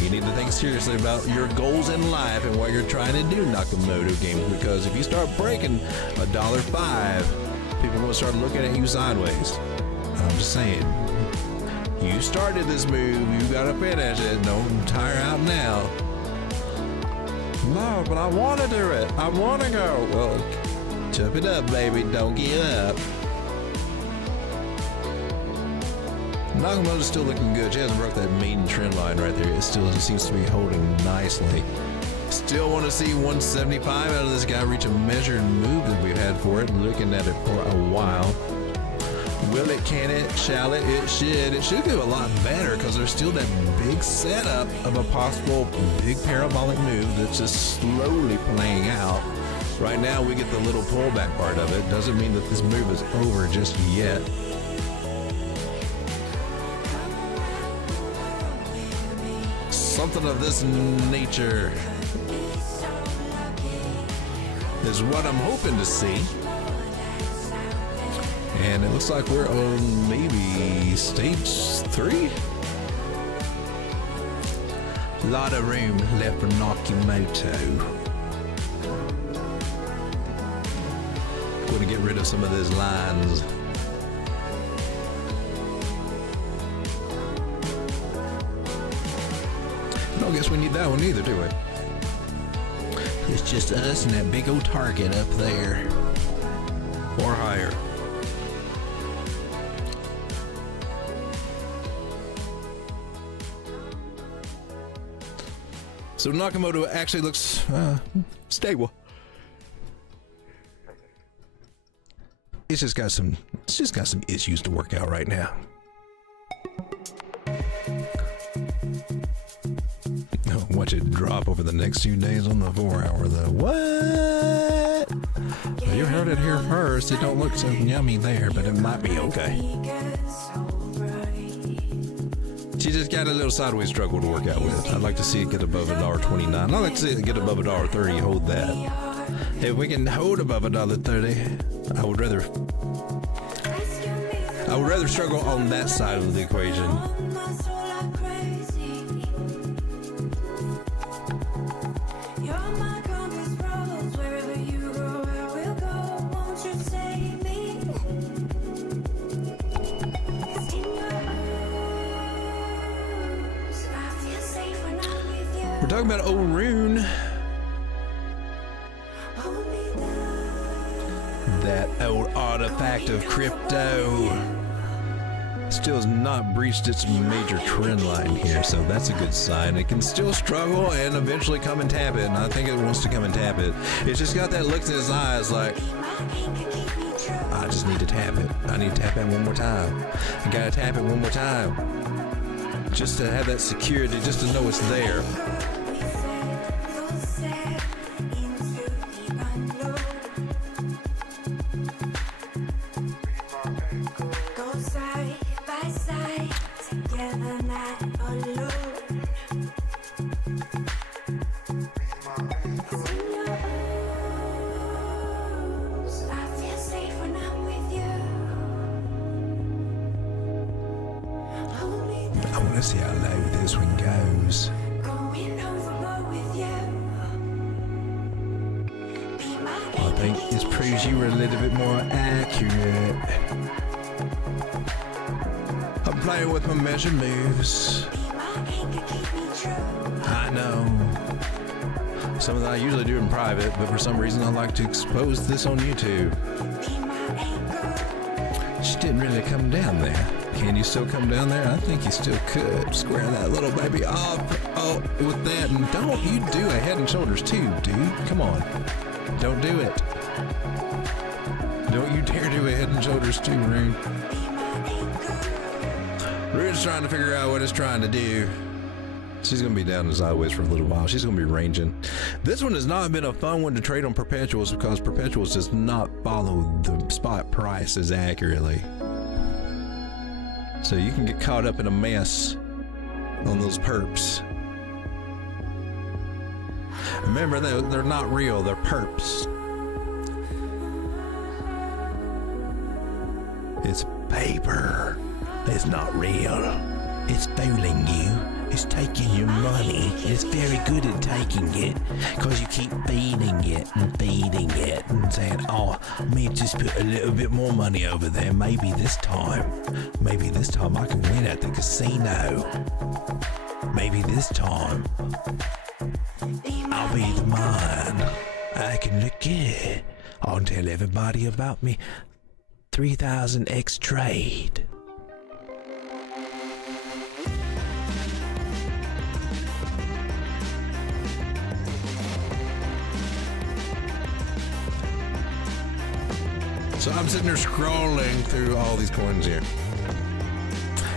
You need to think seriously about your goals in life and what you're trying to do, Nakamoto Games, because if you start breaking $1.05, people are going to start looking at you sideways. I'm just saying. You started this move, you got to finish it. Don't tire out now. No, but I want to do it. I want to go. Well, Chop it up, baby. Don't give up. Nakamoto's still looking good. She hasn't broke that main trend line right there. It still seems to be holding nicely. Still want to see 175 out of this guy reach a measured move that we've had for it. Looking at it for a while. Will it, can it, shall it, it should. It should do a lot better because there's still that big setup of a possible big parabolic move that's just slowly playing out. Right now we get the little pullback part of it. Doesn't mean that this move is over just yet. Something of this nature is what I'm hoping to see. And it looks like we're on maybe stage 3. Lot of room left for Nakamoto. Going to get rid of some of those lines. I don't guess we need that one either, do we? It's just us and that big old target up there. Or higher. So Nakamoto actually looks stable. It's just got some issues to work out right now. Watch it drop over the next few days on the 4-hour though. What? Well, you heard it here first. It don't look so yummy there, but it might be okay. She just got a little sideways struggle to work out with. I'd like to see it get above $1.29. I'd like to see it get above $1.30. Hold that. If we can hold above $1.30, I would rather struggle on that side of the equation. We're talking about old Rune. That old artifact of crypto still has not breached its major trend line here, so that's a good sign. It can still struggle and eventually come and tap it, and I think it wants to come and tap it. It's just got that look in its eyes like, I just need to tap it. I need to tap it one more time. I gotta tap it one more time. Just to have that security, just to know it's there. I want to see how low this one goes. I think this proves you were a little bit more accurate. I'm playing with my measured moves. I know. Something I usually do in private, but for some reason I like to expose this on YouTube. She didn't really come down there. Can you still come down there? I think you still could. Square that little baby off. Oh, with that. And don't you do a head and shoulders too, dude. Come on. Don't do it. Don't you dare do a head and shoulders too, Rune. Rune's trying to figure out what it's trying to do. She's going to be down and sideways for a little while. She's going to be ranging. This one has not been a fun one to trade on perpetuals because perpetuals does not follow the spot prices accurately. So you can get caught up in a mess on those perps. Remember, they're not real, they're perps. It's paper. It's not real. It's fooling you. It's taking your money. It's very good at taking it because you keep feeding it and saying, oh, let me just put a little bit more money over there. Maybe this time I can win at the casino. Maybe this time I'll be the man. I can look good. I'll tell everybody about me 3000x trade. So I'm sitting there scrolling through all these coins here.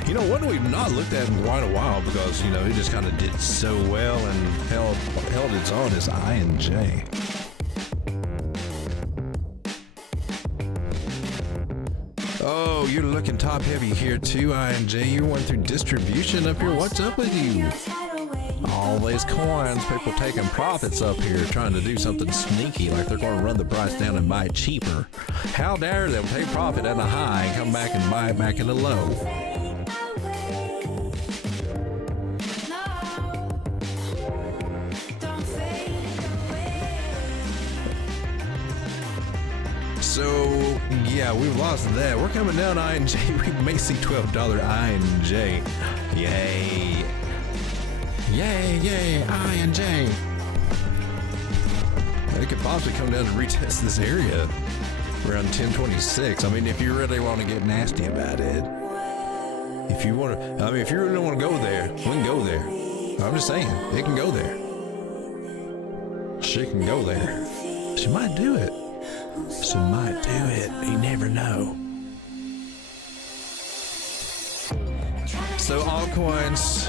You know, one we've not looked at in quite a while because, you know, it just kind of did so well and held its own is I&J. Oh, you're looking top heavy here too, I&J. You went through distribution up here. What's up with you? All these coins, people taking profits up here, trying to do something sneaky, like they're going to run the price down and buy it cheaper. How dare them take profit at a high and come back and buy it back at a low? So, yeah, we've lost that. We're coming down I&J. We may see $12 I&J. Yay. Yay, yay, I&J. It could possibly come down to retest this area around 1026. I mean, if you really want to get nasty about it. If you want to, I mean, if you really want to go there, we can go there. I'm just saying, it can go there. She can go there. She might do it. She might do it. You never know. So altcoins,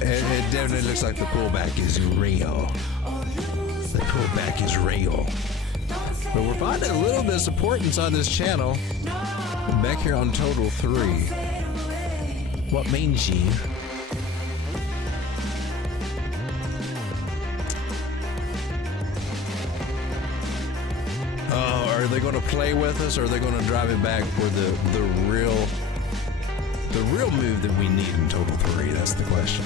it definitely looks like the pullback is real. The pullback is real. But we're finding a little bit of support inside this channel. Back here on total 3. What means you? Oh, are they going to play with us, or are they going to drive it back for the real move that we need in total 3? That's the question.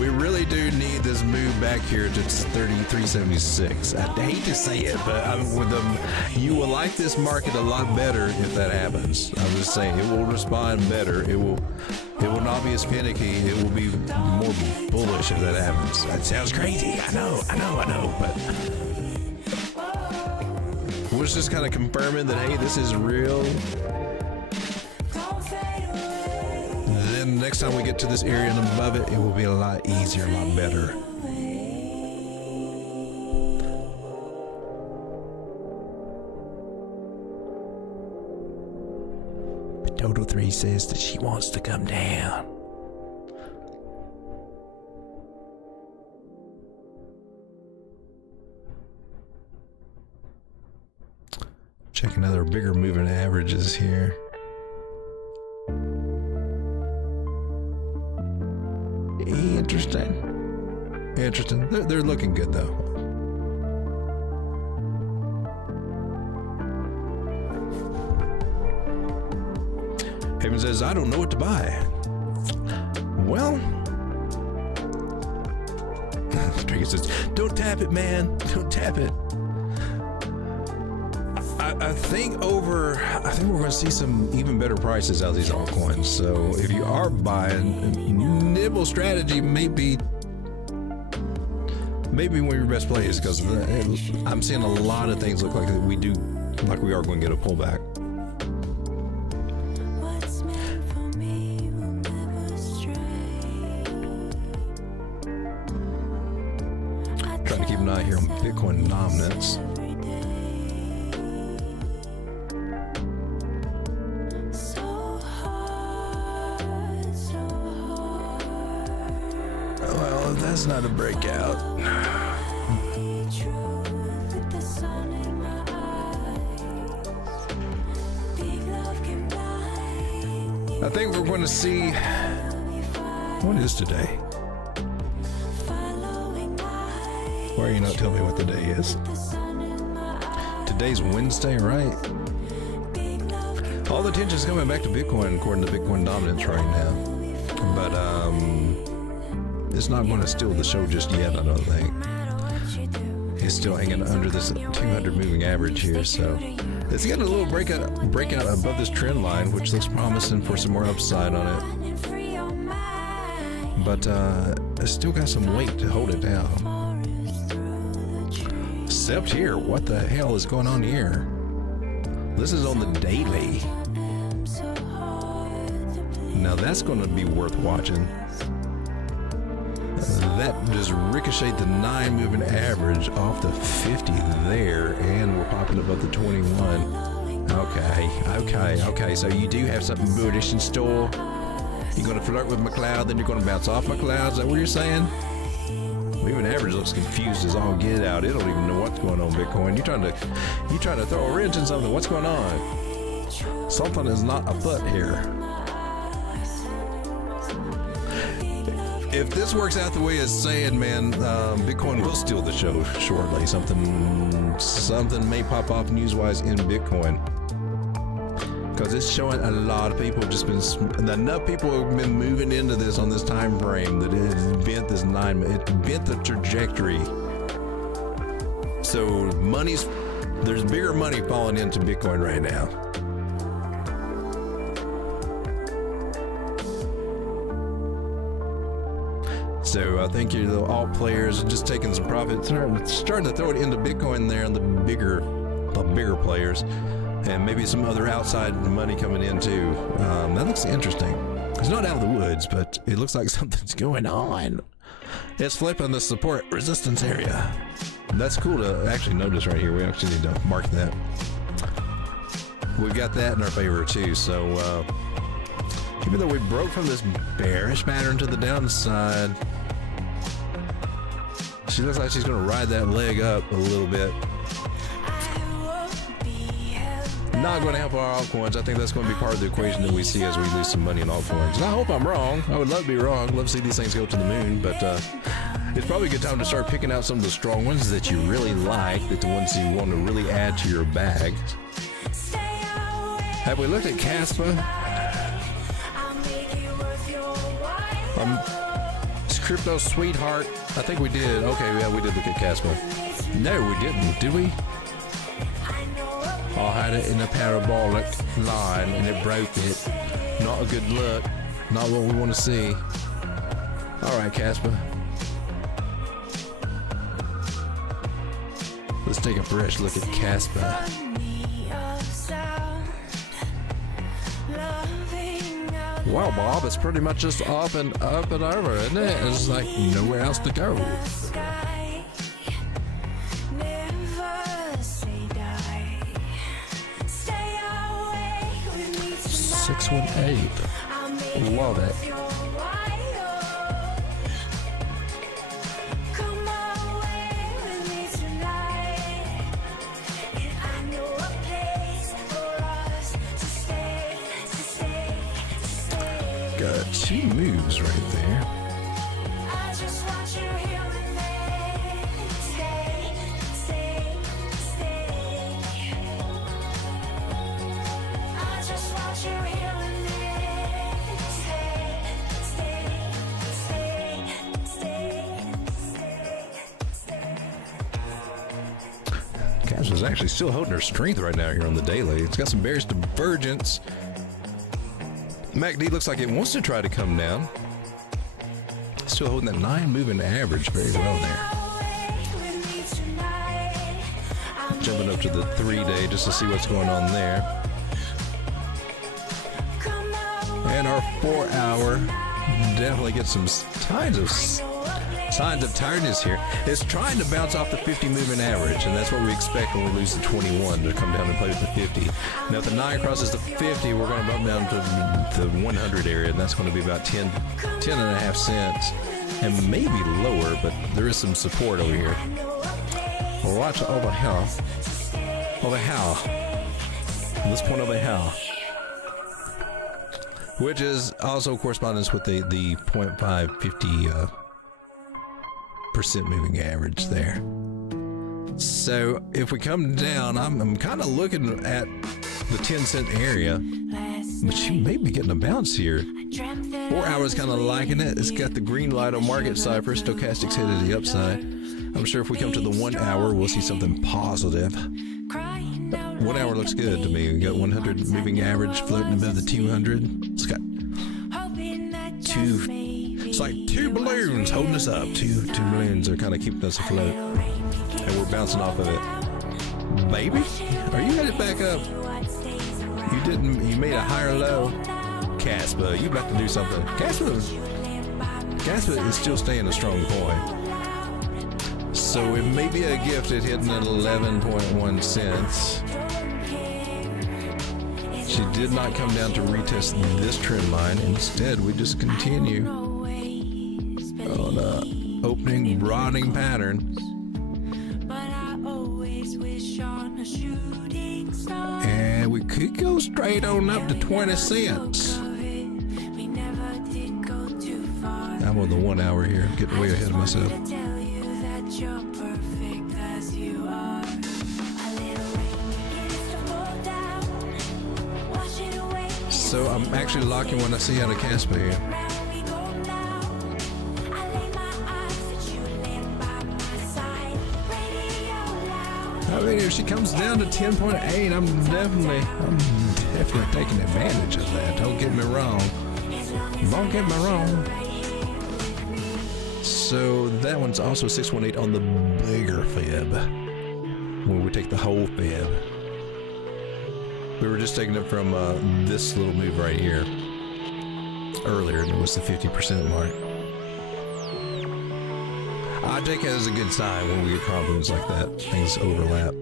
We really do need this move back here to 33.76. I hate to say it, but you will like this market a lot better if that happens. I'm just saying, it will respond better. It will not be as finicky. It will be more bullish if that happens. That sounds crazy. I know, but we're just kind of confirming that, hey, this is real. Then next time we get to this area and above it, it will be a lot easier, a lot better. But Total 3 says that she wants to come down. Checking other bigger moving averages here. Interesting. They're looking good though. Haven says, I don't know what to buy. Well, Trigger says, don't tap it, man. Don't tap it. I think we're going to see some even better prices out of these altcoins. So if you are buying, nibble strategy may be one of your best plays, because I'm seeing a lot of things look like we are going to get a pullback. Trying to keep an eye here on Bitcoin dominance. That's not a breakout. I think we're going to see, what is today? Why are you not telling me what the day is? Today's Wednesday, right? All the attention is coming back to Bitcoin according to Bitcoin dominance right now. But it's not going to steal the show just yet, I don't think. It's still hanging under this 200 moving average here, so it's got a little breakout above this trend line, which looks promising for some more upside on it. But it's still got some weight to hold it down. except here. What the hell is going on here? This is on the daily. Now that's going to be worth watching. That just ricocheted the 9 moving average off the 50 there, and we're popping above the 21. Okay. So you do have something bullish in store. You're going to flirt with McLeod, then you're going to bounce off McLeod. Is that what you're saying? Moving average looks confused as all get out. It don't even know what's going on, Bitcoin. You're trying to throw a wrench in something. What's going on? Something is not afoot here. If this works out the way it's saying, man, Bitcoin will steal the show shortly. Something may pop off news-wise in Bitcoin. Because it's showing a lot of people enough people have been moving into this on this time frame that it bent this 9, it bent the trajectory. So there's bigger money falling into Bitcoin right now. So I think the alt players are just taking some profit, starting to throw it into Bitcoin there, and the bigger players. And maybe some other outside money coming in too. That looks interesting. It's not out of the woods, but it looks like something's going on. It's flipping the support resistance area. That's cool to actually notice right here. We actually need to mark that. We've got that in our favor too. So even though we broke from this bearish pattern to the downside, she looks like she's going to ride that leg up a little bit. Not going to help our altcoins. I think that's going to be part of the equation that we see as we lose some money in altcoins. And I hope I'm wrong. I would love to be wrong. Love to see these things go to the moon. But it's probably a good time to start picking out some of the strong ones that you really like, the ones you want to really add to your bag. Have we looked at Kaspa? It's Crypto Sweetheart. I think we did. Okay, yeah, we did look at Kaspa. No, we didn't. Did we? I had it in a parabolic line and it broke it. Not a good look. Not what we want to see. All right, Kaspa. Let's take a fresh look at Kaspa. Wow, Bob, it's pretty much just up and over, isn't it? It's like nowhere else to go. 618. Love it. Got 2 moves right there. Is actually still holding her strength right now here on the daily. It's got some bearish divergence. MACD looks like it wants to try to come down. Still holding that 9 moving average very well there. Jumping up to the 3-day just to see what's going on there. And our 4-hour definitely gets some signs of tiredness here. It's trying to bounce off the 50 moving average, and that's what we expect when we lose the 21 to come down and play with the 50. Now, if the 9 crosses the 50, we're going to bump down to the 100 area, and that's going to be about 10 and a half cents, and maybe lower, but there is some support over here. Well, watch over here. Over here. This point over here. Which is also correspondence with the 0.550 percent moving average there. So if we come down, I'm kind of looking at the 10-cent area, but she may be getting a bounce here. 4 hours kind of liking it. It's got the green light on market cipher. Stochastics headed to the upside. I'm sure if we come to the 1 hour, we'll see something positive. 1 hour looks good to me. We got 100 moving average floating above the 200. It's got it's like 2 balloons holding us up. Two balloons are kind of keeping us afloat. And we're bouncing off of it. Baby, are you headed back up? You made a higher low. Caspa, you about to do something. Caspa is still staying a strong point. So it may be a gift at hitting at 11.1 cents. She did not come down to retest this trend line. Instead, we just continue on a opening, broadening pattern. And we could go straight on up to 20 cents. I'm on the 1 hour here. I'm getting way ahead of myself. So I'm actually locking when I see out of Caspa here. I mean, if she comes down to 10.8, I'm definitely taking advantage of that. Don't get me wrong. Don't get me wrong. So that one's also 618 on the bigger fib. When we take the whole fib. We were just taking it from this little move right here earlier, and it was the 50% mark. I take it as a good sign when we get confidence like that. Things overlap.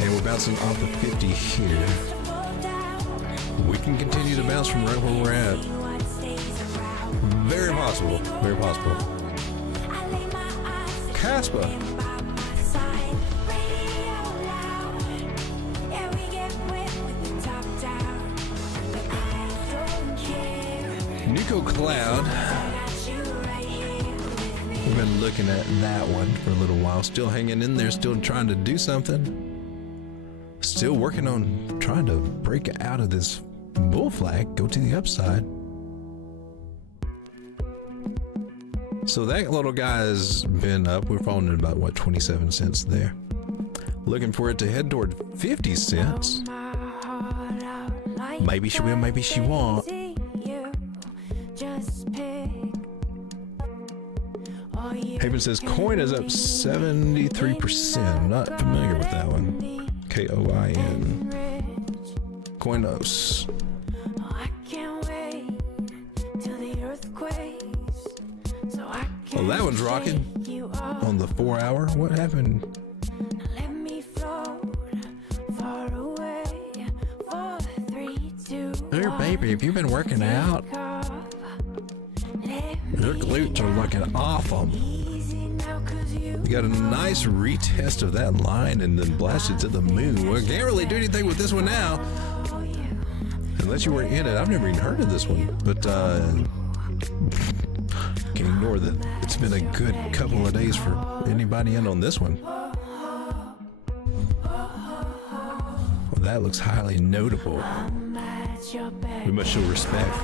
And we're bouncing off of 50 here. We can continue to bounce from right where we're at. Very possible. Very possible. Caspa. Nico Cloud. We've been looking at that one for a little while. Still hanging in there, still trying to do something. Still working on trying to break out of this bull flag, go to the upside. So that little guy has been up. We're falling at about, what, 27 cents there. Looking for it to head toward 50 cents. Maybe she will, maybe she won't. Haven says coin is up 73%. I'm not familiar with that one. KOIN. Coinos. Well, that one's rocking on the 4 hour. What happened? There, baby, have you been working out? Your glutes are looking awful. You got a nice retest of that line and then blasted to the moon. Well, can't really do anything with this one now. Unless you were in it. I've never even heard of this one. But, can't ignore that it's been a good couple of days for anybody in on this one. Well, that looks highly notable. We must show respect.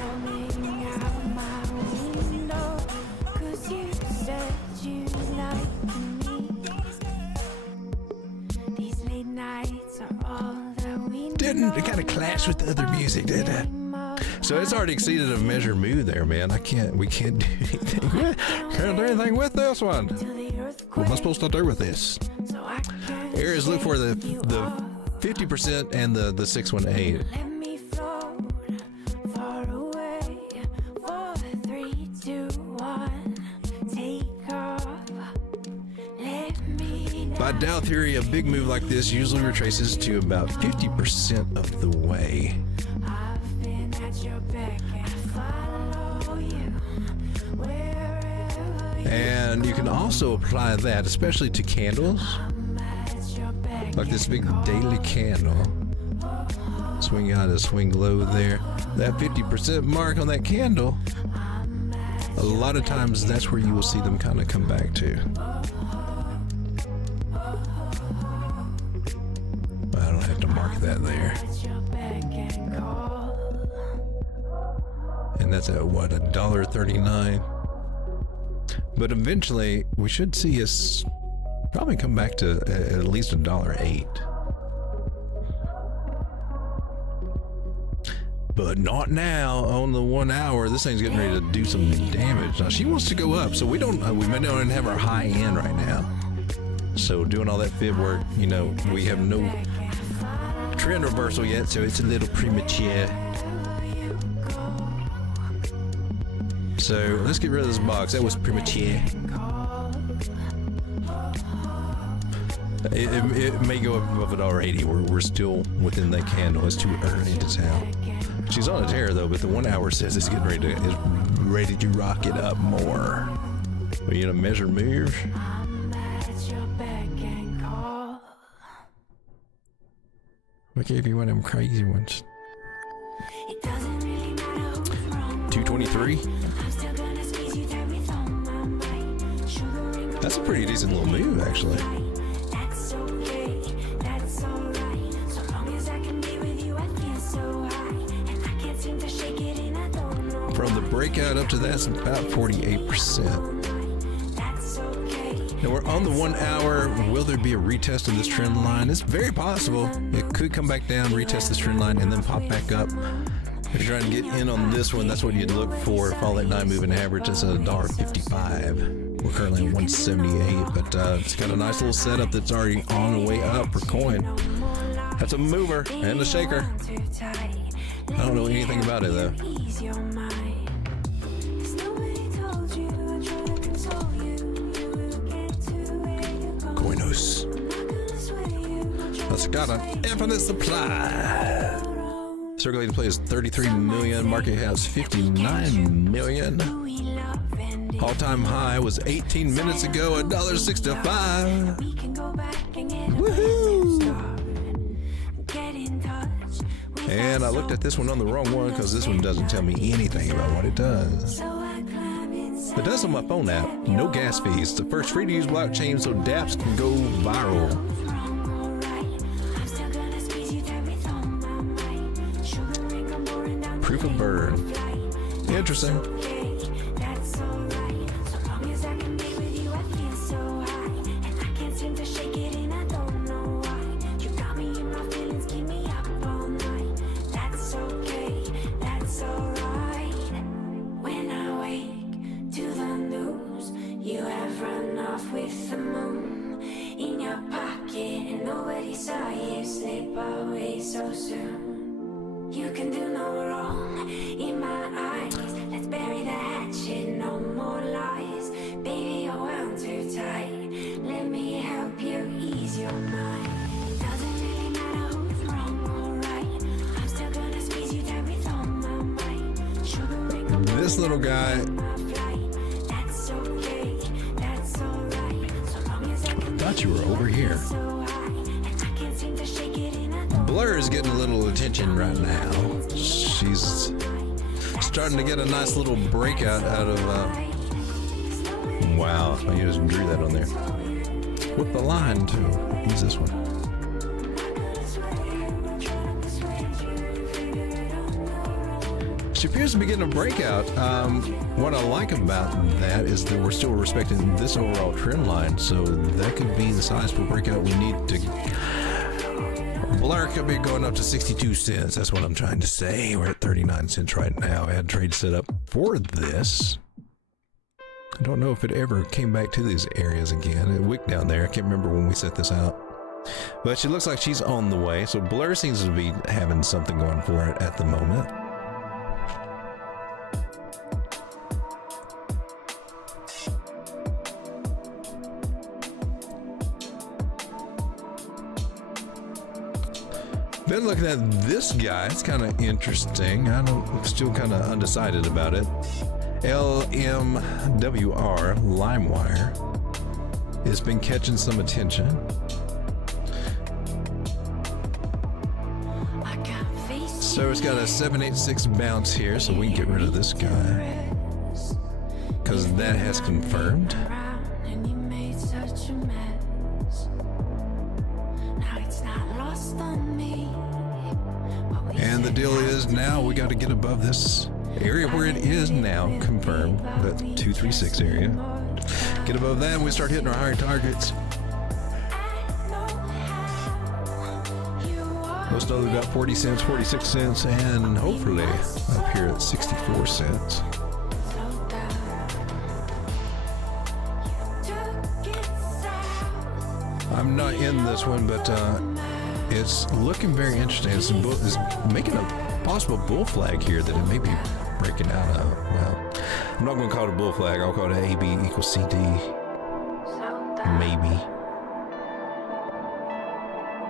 Didn't it kind of clash with the other music, did it? So it's already exceeded a measure mood there, man. We can't do anything. Can't do anything with this one. What am I supposed to do with this? Areas look for the 50% and the 618. By Dow theory, a big move like this usually retraces to about 50% of the way. And you can also apply that, especially to candles, like this big daily candle. Swing out a swing low there. That 50% mark on that candle, a lot of times that's where you will see them kind of come back to. I don't have to mark that there. And that's at what, $1.39? But eventually we should see us probably come back to at least $1.08. But not now on the 1 hour. This thing's getting ready to do some damage. Now she wants to go up, so we may not even have our high end right now. So doing all that fib work, you know, we have no trend reversal yet, so it's a little premature. So let's get rid of this box. That was premature. It may go above it already. We're still within that candle. It's too early to tell. She's on a tear though, but the 1 hour says it's getting ready to rock it up more. Are you gonna measure moves? I gave you one of them crazy ones. 223. That's a pretty decent little move, actually. From the breakout up to that's about 48%. Now we're on the 1 hour. Will there be a retest of this trend line? It's very possible. It could come back down, retest this trend line, and then pop back up. If you're trying to get in on this one, that's what you'd look for. Follow that 9 moving average. It's $1.55. We're currently at 178, but it's got a nice little setup that's already on the way up for coin. That's a mover and a shaker. I don't know anything about it though. Coinos. That's got an infinite supply. Circulating play is 33 million. Market has 59 million. All-time high was 18 minutes ago, $1.65. Woohoo! And I looked at this one on the wrong one because this one doesn't tell me anything about what it does. It does on my phone app. No gas fees. The first free-to-use blockchain so dApps can go viral. Proof of burn. Interesting. You can do no wrong in my eyes. Let's bury the hatchet, no more lies. Baby, you're wound too tight. Let me help you ease your mind. Doesn't really matter who's wrong or right. I'm still gonna squeeze you there with all my might. Sugar This little guy. That's okay, that's alright. So long as I can Thought you were over here. Blur is getting a little attention right now. She's starting to get a nice little breakout out of wow, I just drew that on there. With the line too. Who's this one? She appears to be getting a breakout. What I like about that is that we're still respecting this overall trend line, so that could be the sizable breakout we need to. Blur could be going up to 62 cents. That's what I'm trying to say. We're at 39 cents right now. I had trade set up for this. I don't know if it ever came back to these areas again. It wicked down there. I can't remember when we set this out. But she looks like she's on the way. So Blur seems to be having something going for it at the moment. Been looking at this guy. It's kind of interesting. I'm still kind of undecided about it. LMWR LimeWire has been catching some attention. So it's got a 786 bounce here, so we can get rid of this guy because that has confirmed. And the deal is now we got to get above this area where it is now confirmed, that 236 area. Get above that and we start hitting our higher targets. Most of them got 40 cents, 46 cents, and hopefully up here at 64 cents. I'm not in this one, but it's looking very interesting. It's making a possible bull flag here that it may be breaking out of. Well, I'm not going to call it a bull flag. I'll call it AB equals CD. Maybe.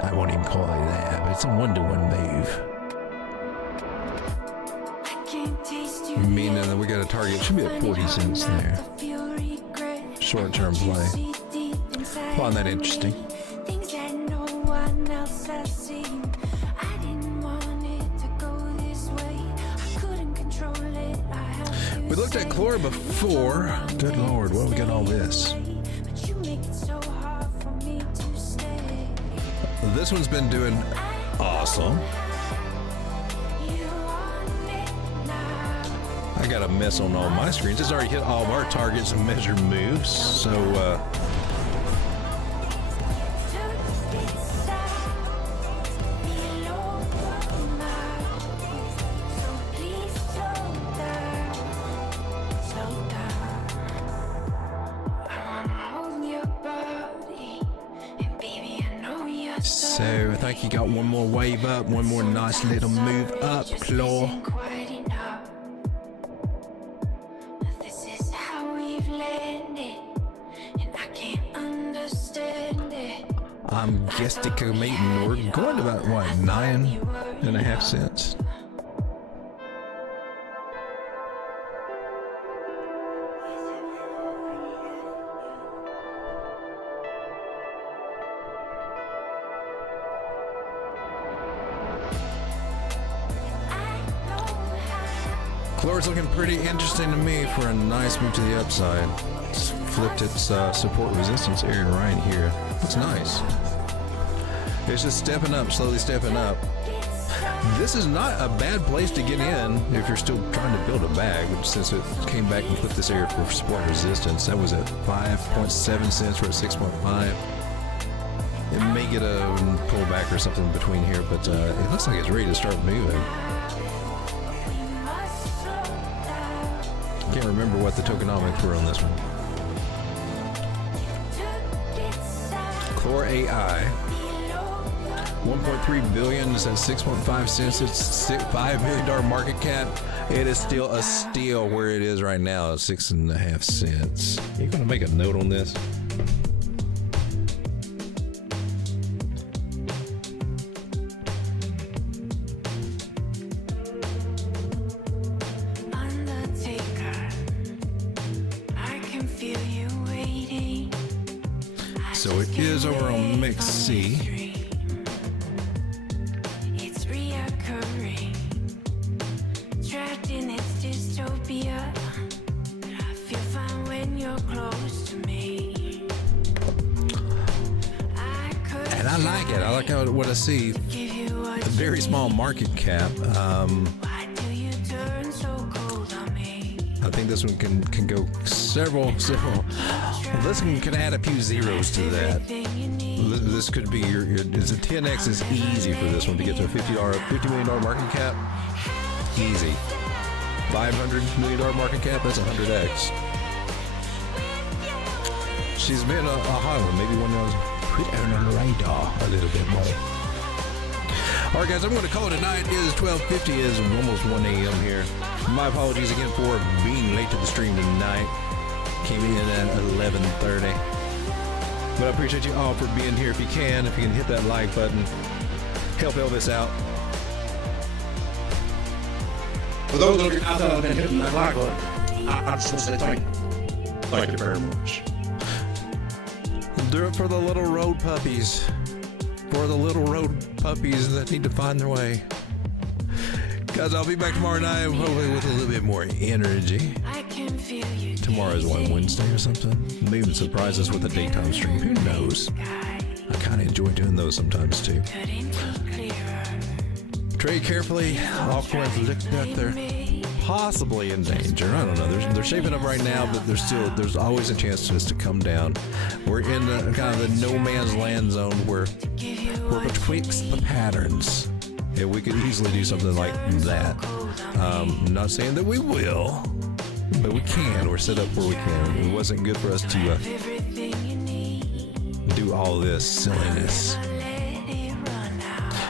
I won't even call it that, but it's a 1-to-1 move. Meaning that we got a target. It should be at 40 cents there. Short-term play. Find that interesting. We looked at Chlor before. Good Lord, what do we got all this? This one's been doing awesome. I got a mess on all my screens. It's already hit all of our targets and measured moves. So, I think you got one more wave up, one more nice little move up, Claw. I'm guesstimating we're going to about, what, 9.5 cents? Chlor's looking pretty interesting to me for a nice move to the upside. It's flipped its support resistance area right here. Looks nice. It's just stepping up, slowly stepping up. This is not a bad place to get in if you're still trying to build a bag, since it came back and flipped this area for support resistance. That was at 5.7 cents. We're at 6.5. It may get a pullback or something between here, but it looks like it's ready to start moving. Can't remember what the tokenomics were on this one. Chlor AI, 1.3 billion is at 6.5 cents. It's $5 million market cap. It is still a steal where it is right now at 6.5 cents. You're gonna make a note on this. So it is over on Mix C. It's reoccurring, trapped in its dystopia. I feel fine when you're close to me. And I like it. I like what I see. A very small market cap. Why do you turn so cold on me? I think this one can go several. This one can add a few zeros to that. This could be your 10x is easy for this one to get to a $50 million market cap. Easy. $500 million market cap, that's 100x. She's been a hot one, maybe one that was put on the radar a little bit more. All right, guys, I'm going to call it a night. It is 12:50, it is almost 1 a.m. here. My apologies again for being late to the stream tonight. Came in at 11:30. But I appreciate you all for being here. If you can hit that like button, help Elvis out. For those of you out there that have been hitting that like button, I just want to say thank you. Thank you very much. Do it for the little road puppies. For the little road puppies that need to find their way. Guys, I'll be back tomorrow night, hopefully with a little bit more energy. Tomorrow is what, Wednesday or something? Maybe even surprise us with a daytime stream. Who knows? I kind of enjoy doing those sometimes too. Trade carefully. Altcoins look like they're possibly in danger. I don't know. They're shaping up right now, but there's always a chance for this to come down. We're in the kind of the no man's land zone where we're betwixt the patterns. Yeah, we could easily do something like that. I'm not saying that we will, but we can. We're set up where we can. It wasn't good for us to do all this silliness.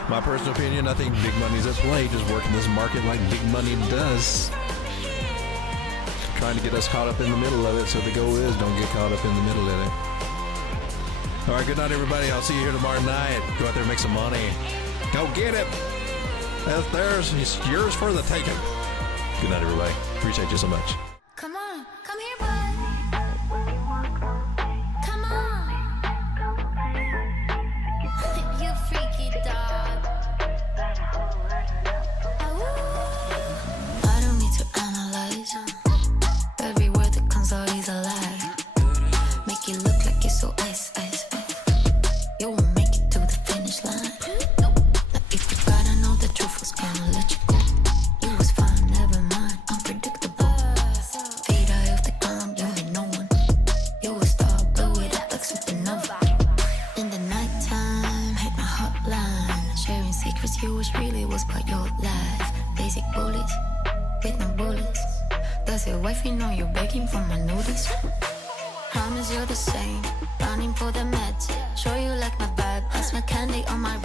My personal opinion, I think big money's at play, just working this market like big money does. Trying to get us caught up in the middle of it, so the goal is don't get caught up in the middle of it. All right, good night, everybody. I'll see you here tomorrow night. Go out there and make some money. Go get it. That's theirs. It's yours for the taking. Good night, everybody. Appreciate you so much. Come on, come here, bud. Come on. You freaky dog. I don't need to analyze. Every word that comes out is a lie. Make it look like it's so ice, ice, ice. You won't make it to the finish line. Nope. Now if you gotta know the truth was gonna let you go. You was fine, never mind, unpredictable. Feet eye off the ground, you ain't no one. You a star, blow it up like supernova. In the nighttime, hit my hotline. Sharing secrets, you wish really was part your life. Basic bullets, with no bullets. Does your wifey know you're begging for my notice? Promise you're the same, running for the meds. Show you like my vibe, that's my candy on my